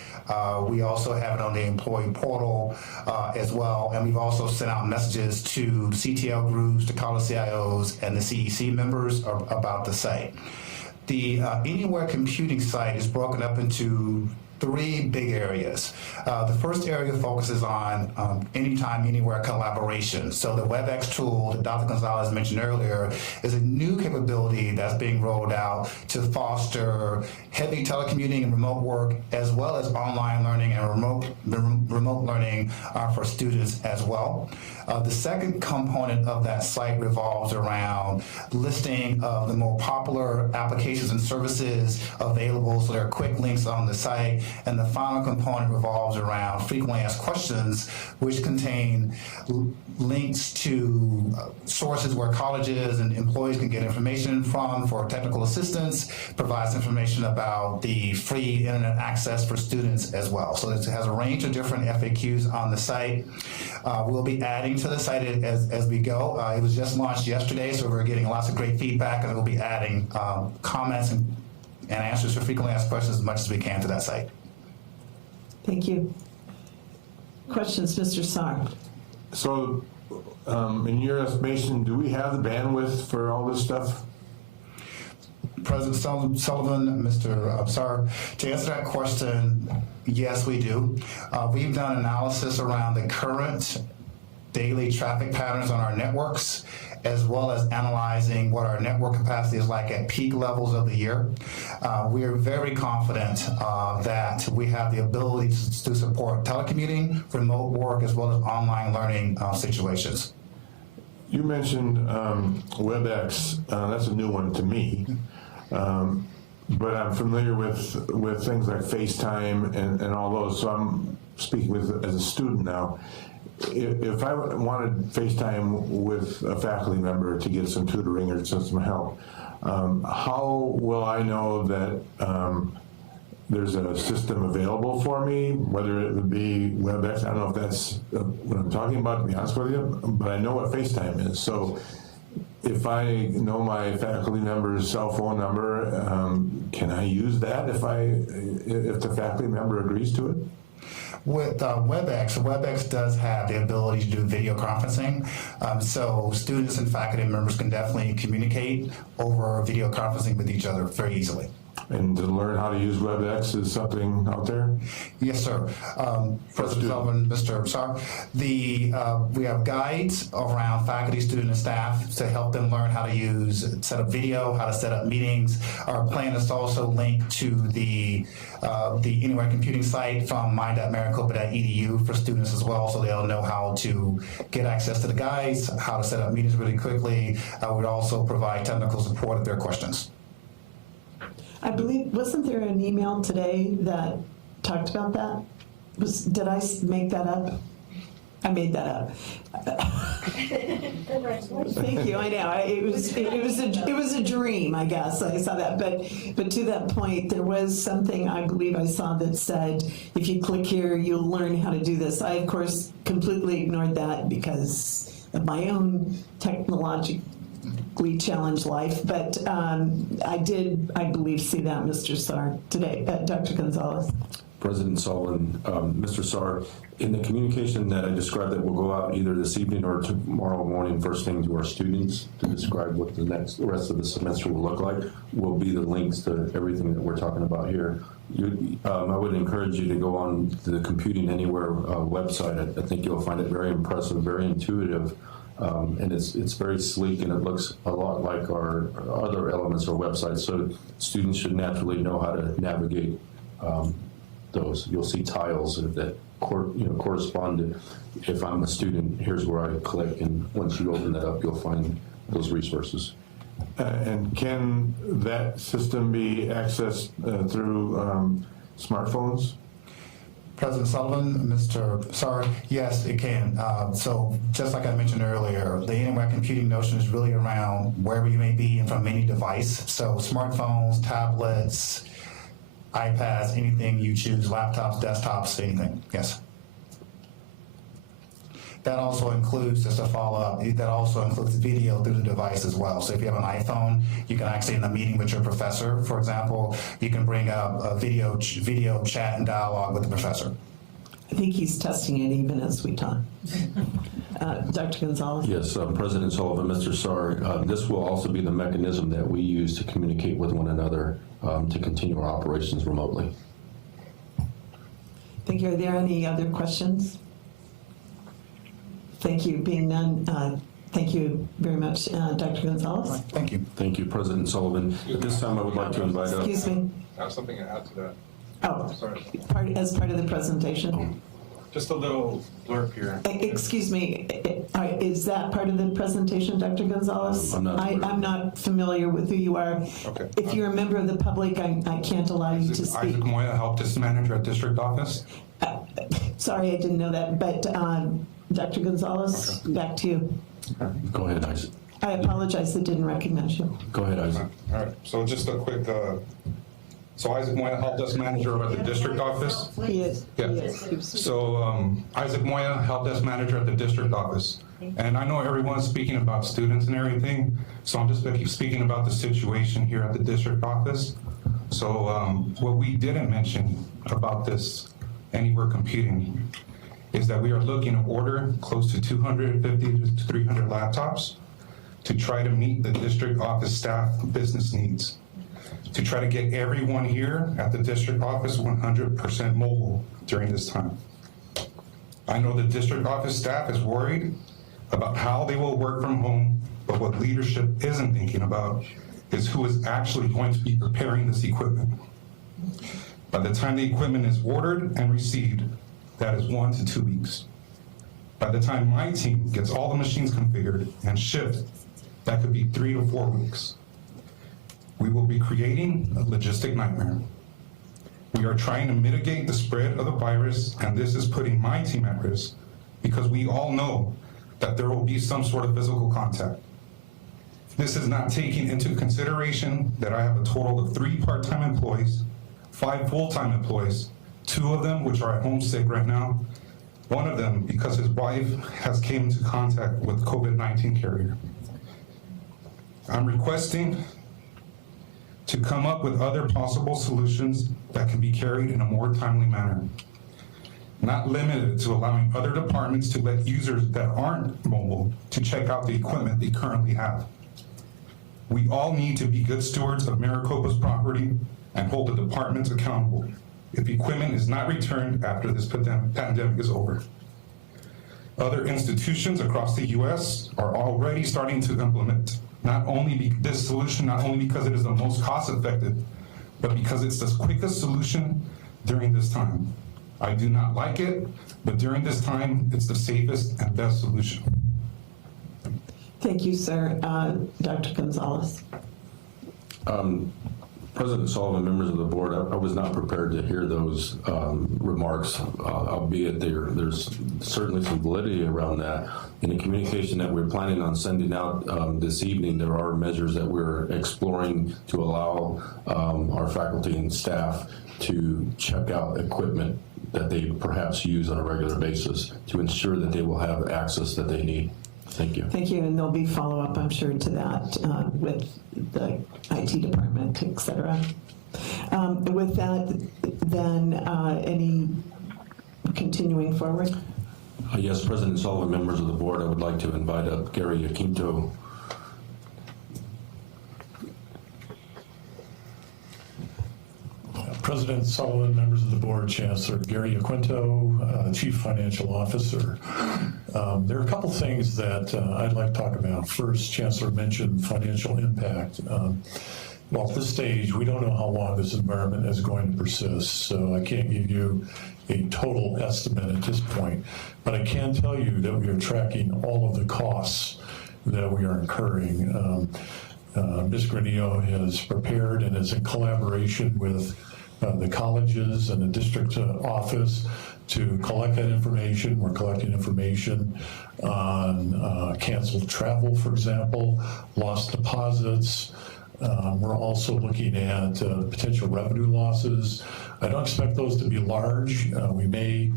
We also have it on the employee portal as well, and we've also sent out messages to CTL groups, to college CIOs, and the CEC members about the site. The Anywhere Computing site is broken up into 3 big areas. The first area focuses on anytime, anywhere collaboration. So the WebEx tool that Dr. Gonzalez mentioned earlier is a new capability that's being rolled out to foster heavy telecommuting and remote work, as well as online learning and remote learning for students as well. The second component of that site revolves around listing of the more popular applications and services available, so there are quick links on the site. And the final component revolves around frequently asked questions, which contain links to sources where colleges and employees can get information from for technical assistance, provides information about the free internet access for students as well. So it has a range of different FAQs on the site. We'll be adding to the site as we go. It was just launched yesterday, so we're getting lots of great feedback, and we'll be adding comments and answers for frequently asked questions as much as we can to that site. Thank you. Questions, Mr. Saar? So, in your estimation, do we have the bandwidth for all this stuff? President Sullivan, Mr. Saar, to answer that question, yes, we do. We've done analysis around the current daily traffic patterns on our networks, as well as analyzing what our network capacity is like at peak levels of the year. We are very confident that we have the ability to support telecommuting, remote work, as well as online learning situations. You mentioned WebEx. That's a new one to me. But I'm familiar with things like FaceTime and all those, so I'm speaking as a student now. If I wanted FaceTime with a faculty member to get some tutoring or some help, how will I know that there's a system available for me, whether it would be WebEx? I don't know if that's what I'm talking about, to be honest with you, but I know what FaceTime is. So if I know my faculty member's cell phone number, can I use that if the faculty member agrees to it? With WebEx does have the ability to do video conferencing, so students and faculty members can definitely communicate over video conferencing with each other very easily. And to learn how to use WebEx is something out there? Yes, sir. President Sullivan, Mr. Saar, we have guides around faculty, student, and staff to help them learn how to set up video, how to set up meetings. Our plan is to also link to the Anywhere Computing site from my.maricopa.edu for students as well, so they'll know how to get access to the guides, how to set up meetings really quickly. We'd also provide technical support if there are questions. I believe, wasn't there an email today that talked about that? Did I make that up? I made that up. Thank you. I know it was a dream. I guess I saw that, but to that point, there was something I believe I saw that said if you click here, you'll learn how to do this. I of course completely ignored that because of my own technologically challenged life, but I did, I believe, see that, Mr. Saar, today. Dr. Gonzalez. President Sullivan, Mr. Saar, in the communication that I described that will go out either this evening or tomorrow morning, first thing to our students to describe what the rest of the semester will look like, will be the links to everything that we're talking about here I would encourage you to go on to the Computing Anywhere website. I think you'll find it very impressive, very intuitive, and it's very sleek, and it looks a lot like our other elements of our website. So students should naturally know how to navigate those. You'll see tiles that correspond to, if I'm a student, here's where I click, and once you open that up, you'll find those resources. And can that system be accessed through smartphones? President Sullivan, Mr. Sorry, yes, it can. So just like I mentioned earlier, the Anywhere Computing notion is really around wherever you may be and from any device. So smartphones, tablets, iPads, anything you choose, laptops, desktops, anything, yes. That also includes, just a follow-up, that also includes video through the device as well. So if you have an iPhone, you can actually, in a meeting with your professor, for example, you can bring up a video chat and dialogue with the professor. I think he's testing it even as we talk. Dr. Gonzalez? Yes, President Sullivan, Mr. Saar, this will also be the mechanism that we use to communicate with one another to continue our operations remotely. Thank you. Are there any other questions? Thank you. Being none, thank you very much, Dr. Gonzalez. Thank you. Thank you, President Sullivan. At this time, I would like to invite up. Excuse me. I have something to add to that. Oh, Sorry. as part of the presentation. Just a little blurb here. Excuse me, is that part of the presentation, Dr. Gonzalez? I'm not familiar with who you are. Okay. If you're a member of the public, I can't allow you to speak. Isaac Moya, Help Desk Manager at District Office. Sorry, I didn't know that, but Dr. Gonzalez, back to you. Go ahead, Isaac. I apologize that didn't recognize you. Go ahead, Isaac. All right, so just a quick, so Isaac Moya, Help Desk Manager at the District Office. He is. Yeah. So Isaac Moya, Help Desk Manager at the District Office. And I know everyone's speaking about students and everything, so I'm just going to keep speaking about the situation here at the District Office. So what we didn't mention about this Anywhere Computing is that we are looking to order close to 250 to 300 laptops to try to meet the district office staff business needs, to try to get everyone here at the district office 100% mobile during this time. I know the district office staff is worried about how they will work from home, but what leadership isn't thinking about is who is actually going to be preparing this equipment. By the time the equipment is ordered and received, that is 1 to 2 weeks. By the time my team gets all the machines configured and shipped, that could be 3 to 4 weeks. We will be creating a logistic nightmare. We are trying to mitigate the spread of the virus, and this is putting my team at risk because we all know that there will be some sort of physical contact. This is not taking into consideration that I have a total of 3 part-time employees, 5 full-time employees, 2 of them which are at home sick right now, 1 of them because his wife has came into contact with COVID-19 carrier. I'm requesting to come up with other possible solutions that can be carried in a more timely manner, not limited to allowing other departments to let users that aren't mobile to check out the equipment they currently have. We all need to be good stewards of Maricopa's property and hold the departments accountable if equipment is not returned after this pandemic is over. Other institutions across the U.S. are already starting to implement this solution, not only because it is the most cost-effective, but because it's the quickest solution during this time. I do not like it, but during this time, it's the safest and best solution. Thank you, sir. Dr. Gonzalez. President Sullivan, members of the board, I was not prepared to hear those remarks, albeit there's certainly some validity around that. In the communication that we're planning on sending out this evening, there are measures that we're exploring to allow our faculty and staff to check out equipment that they perhaps use on a regular basis to ensure that they will have access that they need. Thank you. Thank you, and there'll be follow-up, I'm sure, to that with the IT department, et cetera. With that, then, any continuing forward? Yes, President Sullivan, members of the board, I would like to invite up Gary Yaquinto. President Sullivan, members of the board, Chancellor Gary Aquinto, Chief Financial Officer. There are a couple things that I'd like to talk about. First, Chancellor mentioned financial impact. Well, at this stage, we don't know how long this environment is going to persist, so I can't give you a total estimate at this point. But I can tell you that we are tracking all of the costs that we are incurring. Ms. Granillo has prepared and is in collaboration with the colleges and the district office to collect that information. We're collecting information on canceled travel, for example, lost deposits. We're also looking at potential revenue losses. I don't expect those to be large. We may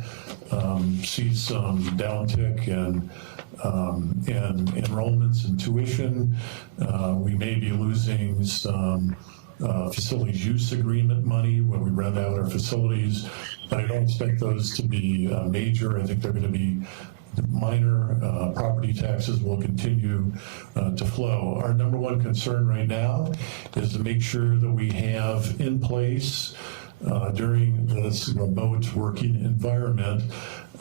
see some downtick in enrollments and tuition. We may be losing some facilities use agreement money when we rent out our facilities, but I don't expect those to be major. I think they're going to be minor. Property taxes will continue to flow. Our number one concern right now is to make sure that we have in place during this remote working environment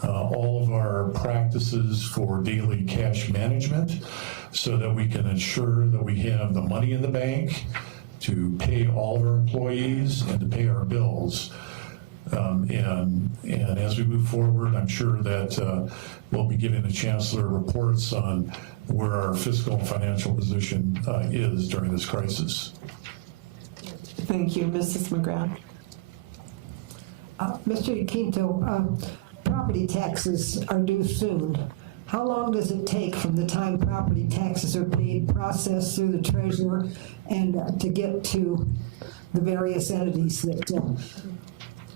all of our practices for daily cash management so that we can ensure that we have the money in the bank to pay all of our employees and to pay our bills. And as we move forward, I'm sure that we'll be giving the Chancellor reports on where our fiscal and financial position is during this crisis. Thank you. Mrs. McGrath. Mr. Quinto, property taxes are due soon. How long does it take from the time property taxes are paid, processed through the treasurer, and to get to the various entities that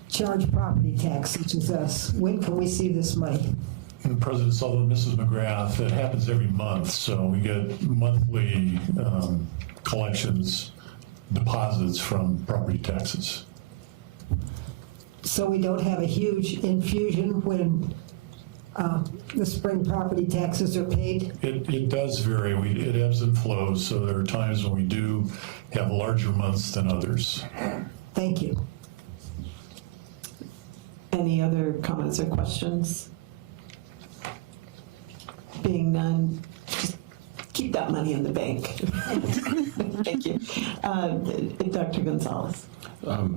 charge property tax, such as us? When can we see this money? And President Sullivan, Mrs. McGrath, it happens every month, so we get monthly collections, deposits from property taxes. So we don't have a huge infusion when the spring property taxes are paid? It does vary. It ebbs and flows, so there are times when we do have larger months than others. Thank you. Any other comments or questions? Being none, just keep that money in the bank. Thank you. Dr. Gonzalez.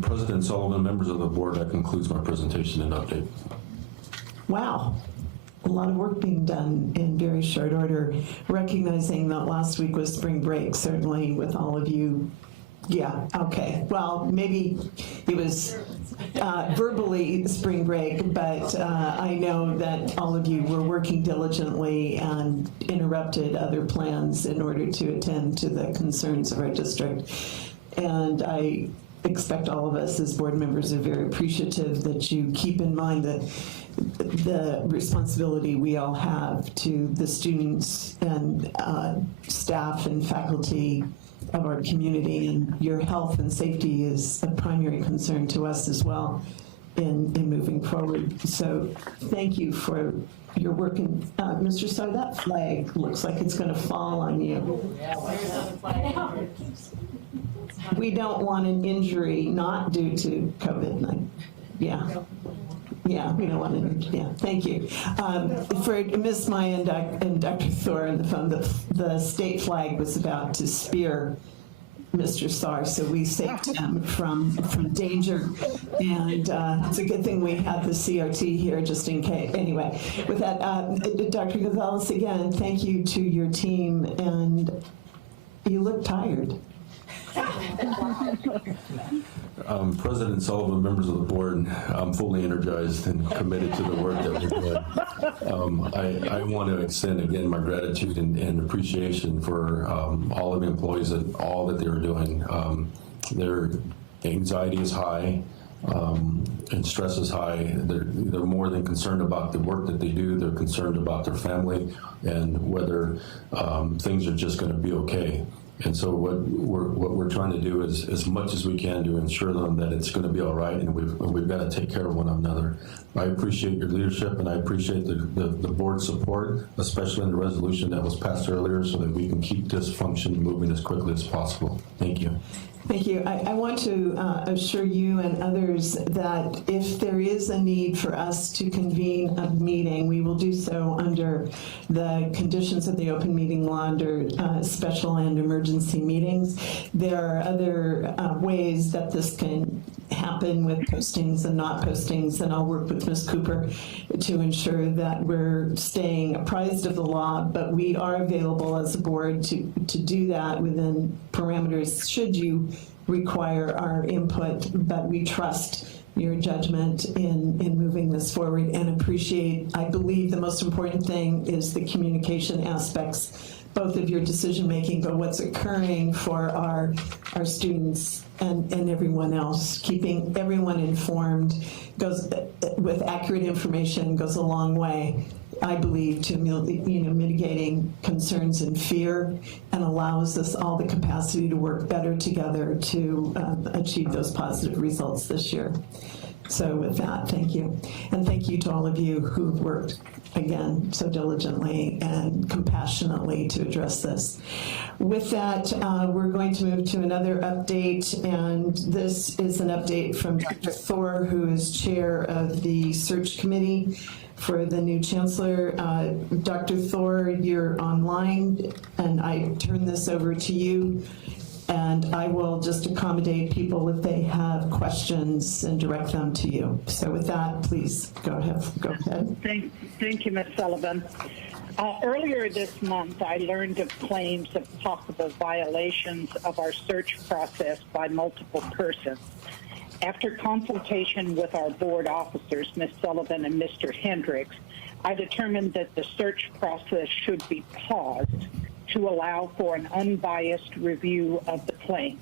President Sullivan, members of the board, that concludes my presentation and update. Wow. A lot of work being done in very short order, recognizing that last week was spring break, certainly with all of you. Yeah, okay. Well, maybe it was verbally spring break, but I know that all of you were working diligently and interrupted other plans in order to attend to the concerns of our district. And I expect all of us as board members are very appreciative that you keep in mind that the responsibility we all have to the students and staff and faculty of our community, and your health and safety is a primary concern to us as well in moving forward. So thank you for your work. And Mr. Starr, that flag looks like it's going to fall on you. We don't want an injury not due to COVID-19. Yeah. Yeah, we don't want to, yeah, thank you. For Ms. Maya and Dr. Thor on the phone, the state flag was about to spear Mr. Starr, so we saved him from danger. And it's a good thing we had the CRT here just in case. Anyway, with that, Dr. Gonzalez, again, thank you to your team, and you look tired. President Sullivan, members of the board, I'm fully energized and committed to the work that we're doing. I want to extend again my gratitude and appreciation for all of the employees and all that they're doing. Their anxiety is high and stress is high. They're more than concerned about the work that they do. They're concerned about their family and whether things are just going to be okay. And so what we're trying to do is, as much as we can, to ensure them that it's going to be all right, and we've got to take care of one another. I appreciate your leadership, and I appreciate the board's support, especially in the resolution that was passed earlier, so that we can keep this function moving as quickly as possible. Thank you. Thank you. I want to assure you and others that if there is a need for us to convene a meeting, we will do so under the conditions of the open meeting law, under special and emergency meetings. There are other ways that this can happen with postings and not postings, and I'll work with Ms. Cooper to ensure that we're staying apprised of the law, but we are available as a board to do that within parameters should you require our input, but we trust your judgment in moving this forward and appreciate, I believe the most important thing is the communication aspects, both of your decision making, but what's occurring for our students and everyone else. Keeping everyone informed goes with accurate information goes a long way, I believe, to mitigating concerns and fear, and allows us all the capacity to work better together to achieve those positive results this year. So with that, thank you. And thank you to all of you who've worked, again, so diligently and compassionately to address this. With that, we're going to move to another update, and this is an update from Dr. Thor, who is chair of the search committee for the new chancellor. Dr. Thor, you're online, and I turn this over to you. And I will just accommodate people if they have questions and direct them to you. So with that, please go ahead. Thank you, Ms. Sullivan. Earlier this month, I learned of claims of possible violations of our search process by multiple persons. After consultation with our board officers, Ms. Sullivan and Mr. Hendricks, I determined that the search process should be paused to allow for an unbiased review of the claims.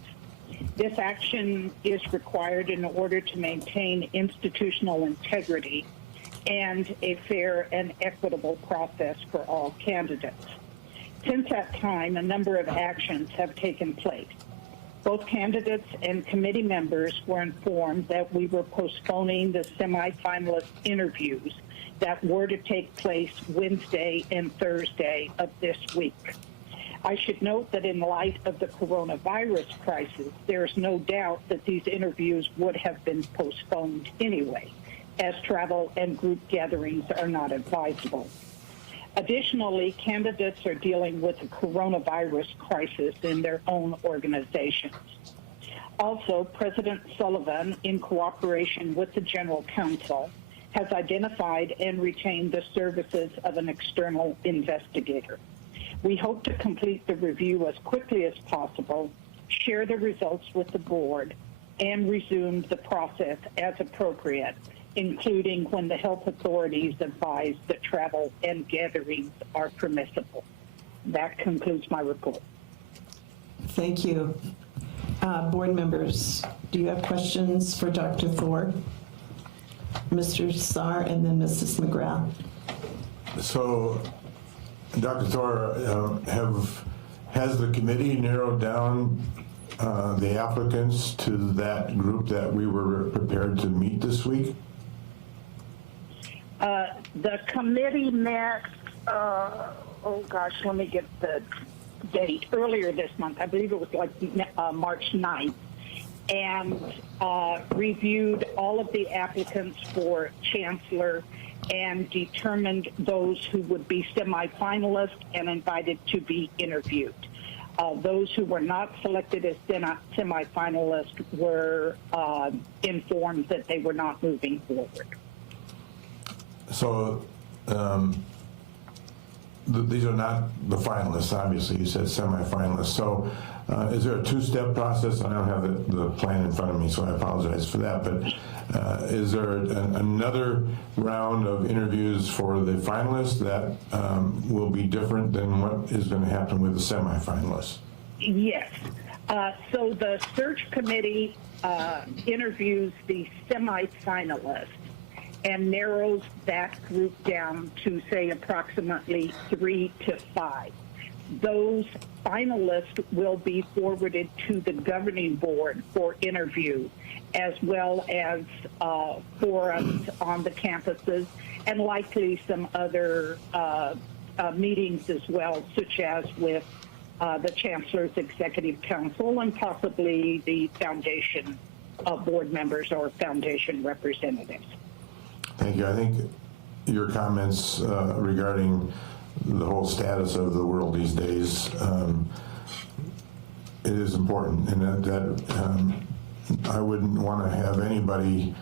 This action is required in order to maintain institutional integrity and a fair and equitable process for all candidates. Since that time, a number of actions have taken place. Both candidates and committee members were informed that we were postponing the semifinalist interviews that were to take place Wednesday and Thursday of this week. I should note that in light of the coronavirus crisis, there is no doubt that these interviews would have been postponed anyway, as travel and group gatherings are not advisable. Additionally, candidates are dealing with the coronavirus crisis in their own organizations. Also, President Sullivan, in cooperation with the General Counsel, has identified and retained the services of an external investigator. We hope to complete the review as quickly as possible, share the results with the board, and resume the process as appropriate, including when the health authorities advise that travel and gatherings are permissible. That concludes my report. Thank you. Board members, do you have questions for Dr. Thor? Mr. Saar and then Mrs. McGrath. So, Dr. Thor, has the committee narrowed down the applicants to that group that we were prepared to meet this week? The committee met, let me get the date, earlier this month. I believe it was like March 9th, and reviewed all of the applicants for chancellor and determined those who would be semifinalists and invited to be interviewed. Those who were not selected as semifinalists were informed that they were not moving forward. So these are not the finalists, obviously. You said semifinalists. So is there a two-step process? I don't have the plan in front of me, so I apologize for that. But is there another round of interviews for the finalists that will be different than what is going to happen with the semifinalists? Yes. So the search committee interviews the semifinalists and narrows that group down to, say, approximately 3 to 5. those finalists will be forwarded to the governing board for interview, as well as forums on the campuses, and likely some other meetings as well, such as with the Chancellor's Executive Council and possibly the foundation board members or foundation representatives. Thank you. I think your comments regarding the whole status of the world these days, it is important, and that I wouldn't want to have anybody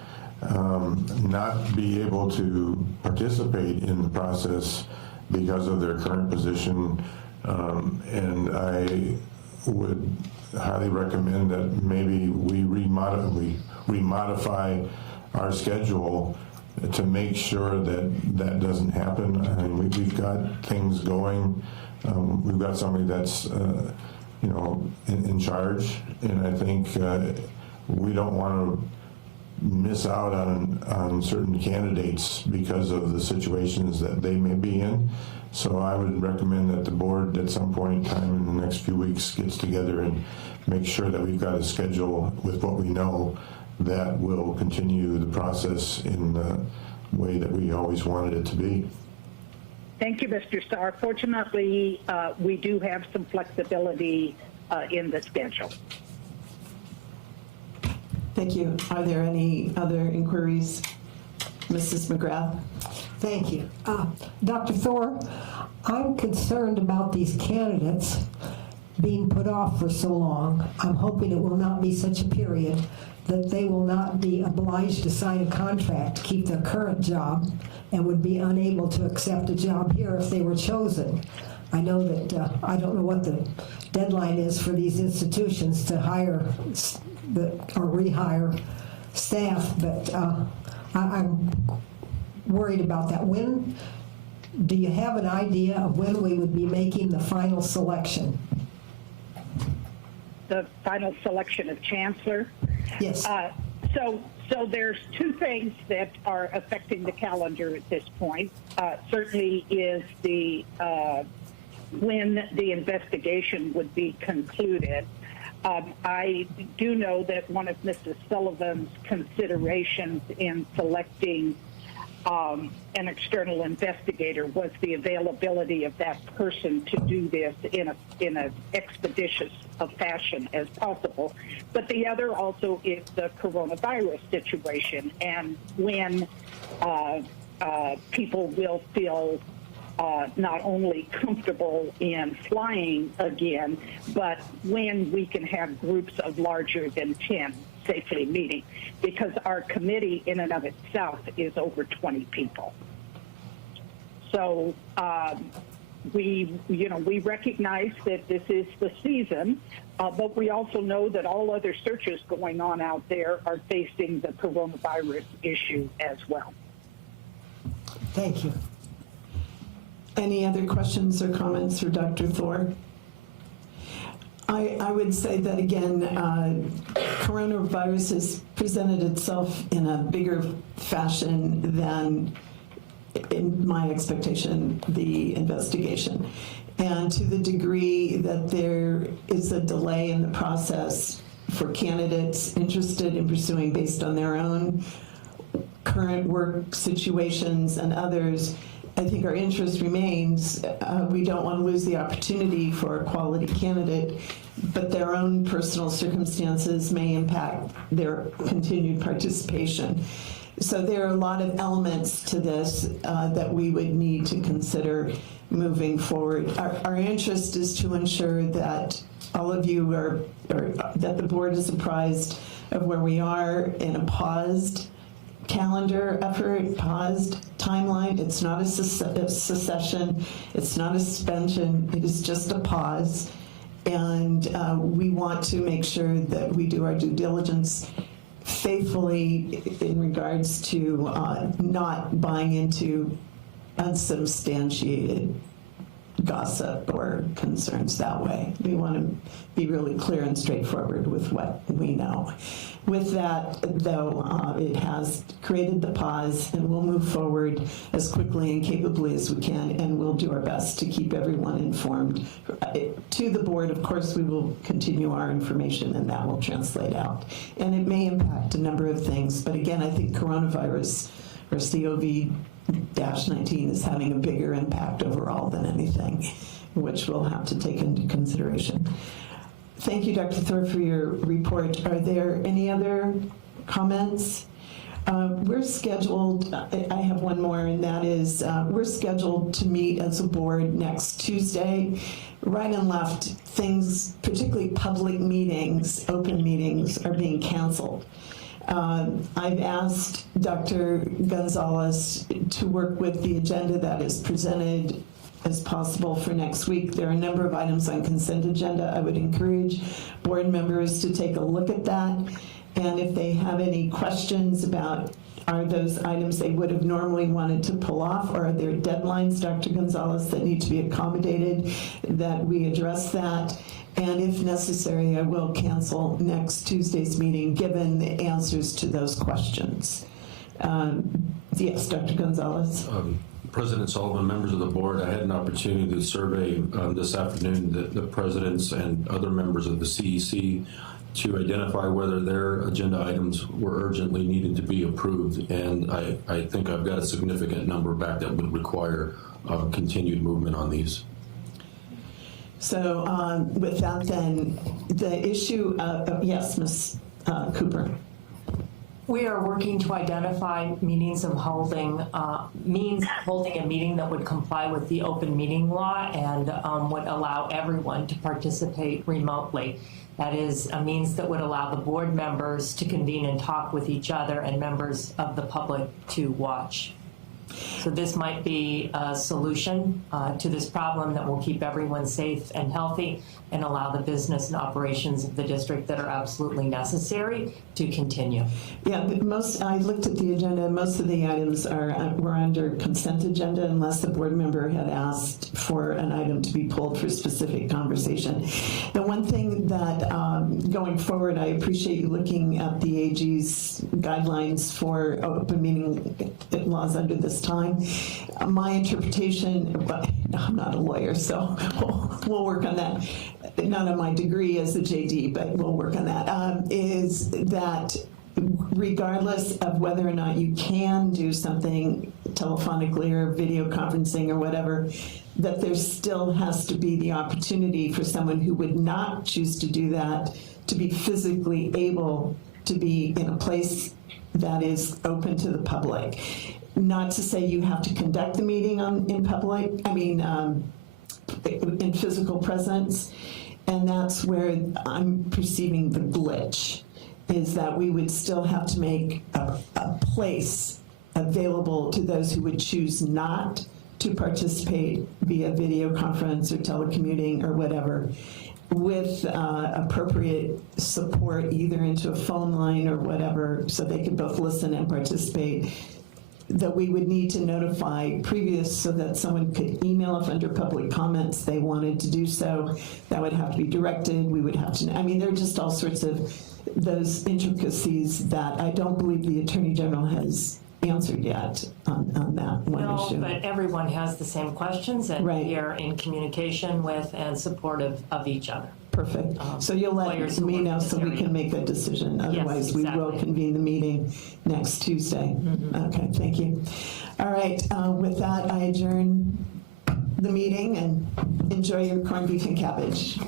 not be able to participate in the process because of their current position, and I would highly recommend that maybe we remodify our schedule to make sure that that doesn't happen. I mean, we've got things going. We've got somebody that's in charge, and I think we don't want to miss out on certain candidates because of the situations that they may be in. So I would recommend that the board at some point in time in the next few weeks gets together and make sure that we've got a schedule with what we know that will continue the process in the way that we always wanted it to be. Thank you, Mr. Starr. Fortunately, we do have some flexibility in the schedule. Thank you. Are there any other inquiries? Mrs. McGrath? Thank you. Dr. Thor, I'm concerned about these candidates being put off for so long. I'm hoping it will not be such a period that they will not be obliged to sign a contract to keep their current job and would be unable to accept a job here if they were chosen. I know that, I don't know what the deadline is for these institutions to hire or rehire staff, but I'm worried about that. When do you have an idea of when we would be making the final selection? The final selection of chancellor? Yes. So there's two things that are affecting the calendar at this point. Certainly is the when the investigation would be concluded. I do know that one of Mrs. Sullivan's considerations in selecting an external investigator was the availability of that person to do this in an expeditious fashion as possible. But the other also is the coronavirus situation, and when people will feel not only comfortable in flying again, but when we can have groups of larger than 10 safely meeting, because our committee in and of itself is over 20 people. So we recognize that this is the season, but we also know that all other searches going on out there are facing the coronavirus issue as well. Thank you. Any other questions or comments for Dr. Thor? I would say that, again, coronavirus has presented itself in a bigger fashion than, in my expectation, the investigation. And to the degree that there is a delay in the process for candidates interested in pursuing based on their own current work situations and others, I think our interest remains. We don't want to lose the opportunity for a quality candidate, but their own personal circumstances may impact their continued participation. So there are a lot of elements to this that we would need to consider moving forward. Our interest is to ensure that all of you are, or that the board is apprised of where we are in a paused calendar effort, paused timeline. It's not a secession, it's not a suspension, it is just a pause. And we want to make sure that we do our due diligence faithfully in regards to not buying into unsubstantiated gossip or concerns that way. We want to be really clear and straightforward with what we know. With that, though, it has created the pause, and we'll move forward as quickly and capably as we can, and we'll do our best to keep everyone informed. To the board, of course, we will continue our information, and that will translate out. And it may impact a number of things, but again, I think coronavirus or COVID-19 is having a bigger impact overall than anything, which we'll have to take into consideration. Thank you, Dr. Thorpe, for your report. Are there any other comments? We're scheduled, I have one more, and that is we're scheduled to meet as a board next Tuesday. Right and left, things, particularly public meetings, open meetings, are being canceled. I've asked Dr. Gonzalez to work with the agenda that is presented as possible for next week. There are a number of items on consent agenda. I would encourage board members to take a look at that. And if they have any questions about are those items they would have normally wanted to pull off, or are there deadlines, Dr. Gonzalez, that need to be accommodated, that we address that. And if necessary, I will cancel next Tuesday's meeting given the answers to those questions. Yes, Dr. Gonzalez. President Sullivan, members of the board, I had an opportunity to survey this afternoon the presidents and other members of the CEC to identify whether their agenda items were urgently needed to be approved. And I think I've got a significant number back that would require continued movement on these. So with that then, the issue of, yes, Ms. Cooper. We are working to identify means of holding a meeting that would comply with the open meeting law and would allow everyone to participate remotely. That is a means that would allow the board members to convene and talk with each other and members of the public to watch. So this might be a solution to this problem that will keep everyone safe and healthy and allow the business and operations of the district that are absolutely necessary to continue. Yeah, I looked at the agenda. Most of the items were under consent agenda unless the board member had asked for an item to be pulled for specific conversation. The one thing that going forward, I appreciate you looking at the AG's guidelines for open meeting laws under this time. My interpretation, but I'm not a lawyer, so we'll work on that. Not on my degree as a JD, but we'll work on that, is that regardless of whether or not you can do something telephonically or video conferencing or whatever, that there still has to be the opportunity for someone who would not choose to do that to be physically able to be in a place that is open to the public. Not to say you have to conduct the meeting in public, in physical presence, and that's where I'm perceiving the glitch, is that we would still have to make a place available to those who would choose not to participate via video conference or telecommuting or whatever, with appropriate support either into a phone line or whatever, so they could both listen and participate, that we would need to notify previous so that someone could email if under public comments they wanted to do so. That would have to be directed. We would have to, there are just all sorts of those intricacies that I don't believe the Attorney General has answered yet on that one issue. No, but everyone has the same questions, and we are in communication with and supportive of each other. Perfect. So you'll let me know so we can make that decision. Otherwise, we will convene the meeting next Tuesday. Okay, thank you. All right, with that, I adjourn the meeting and enjoy your corned beef and cabbage.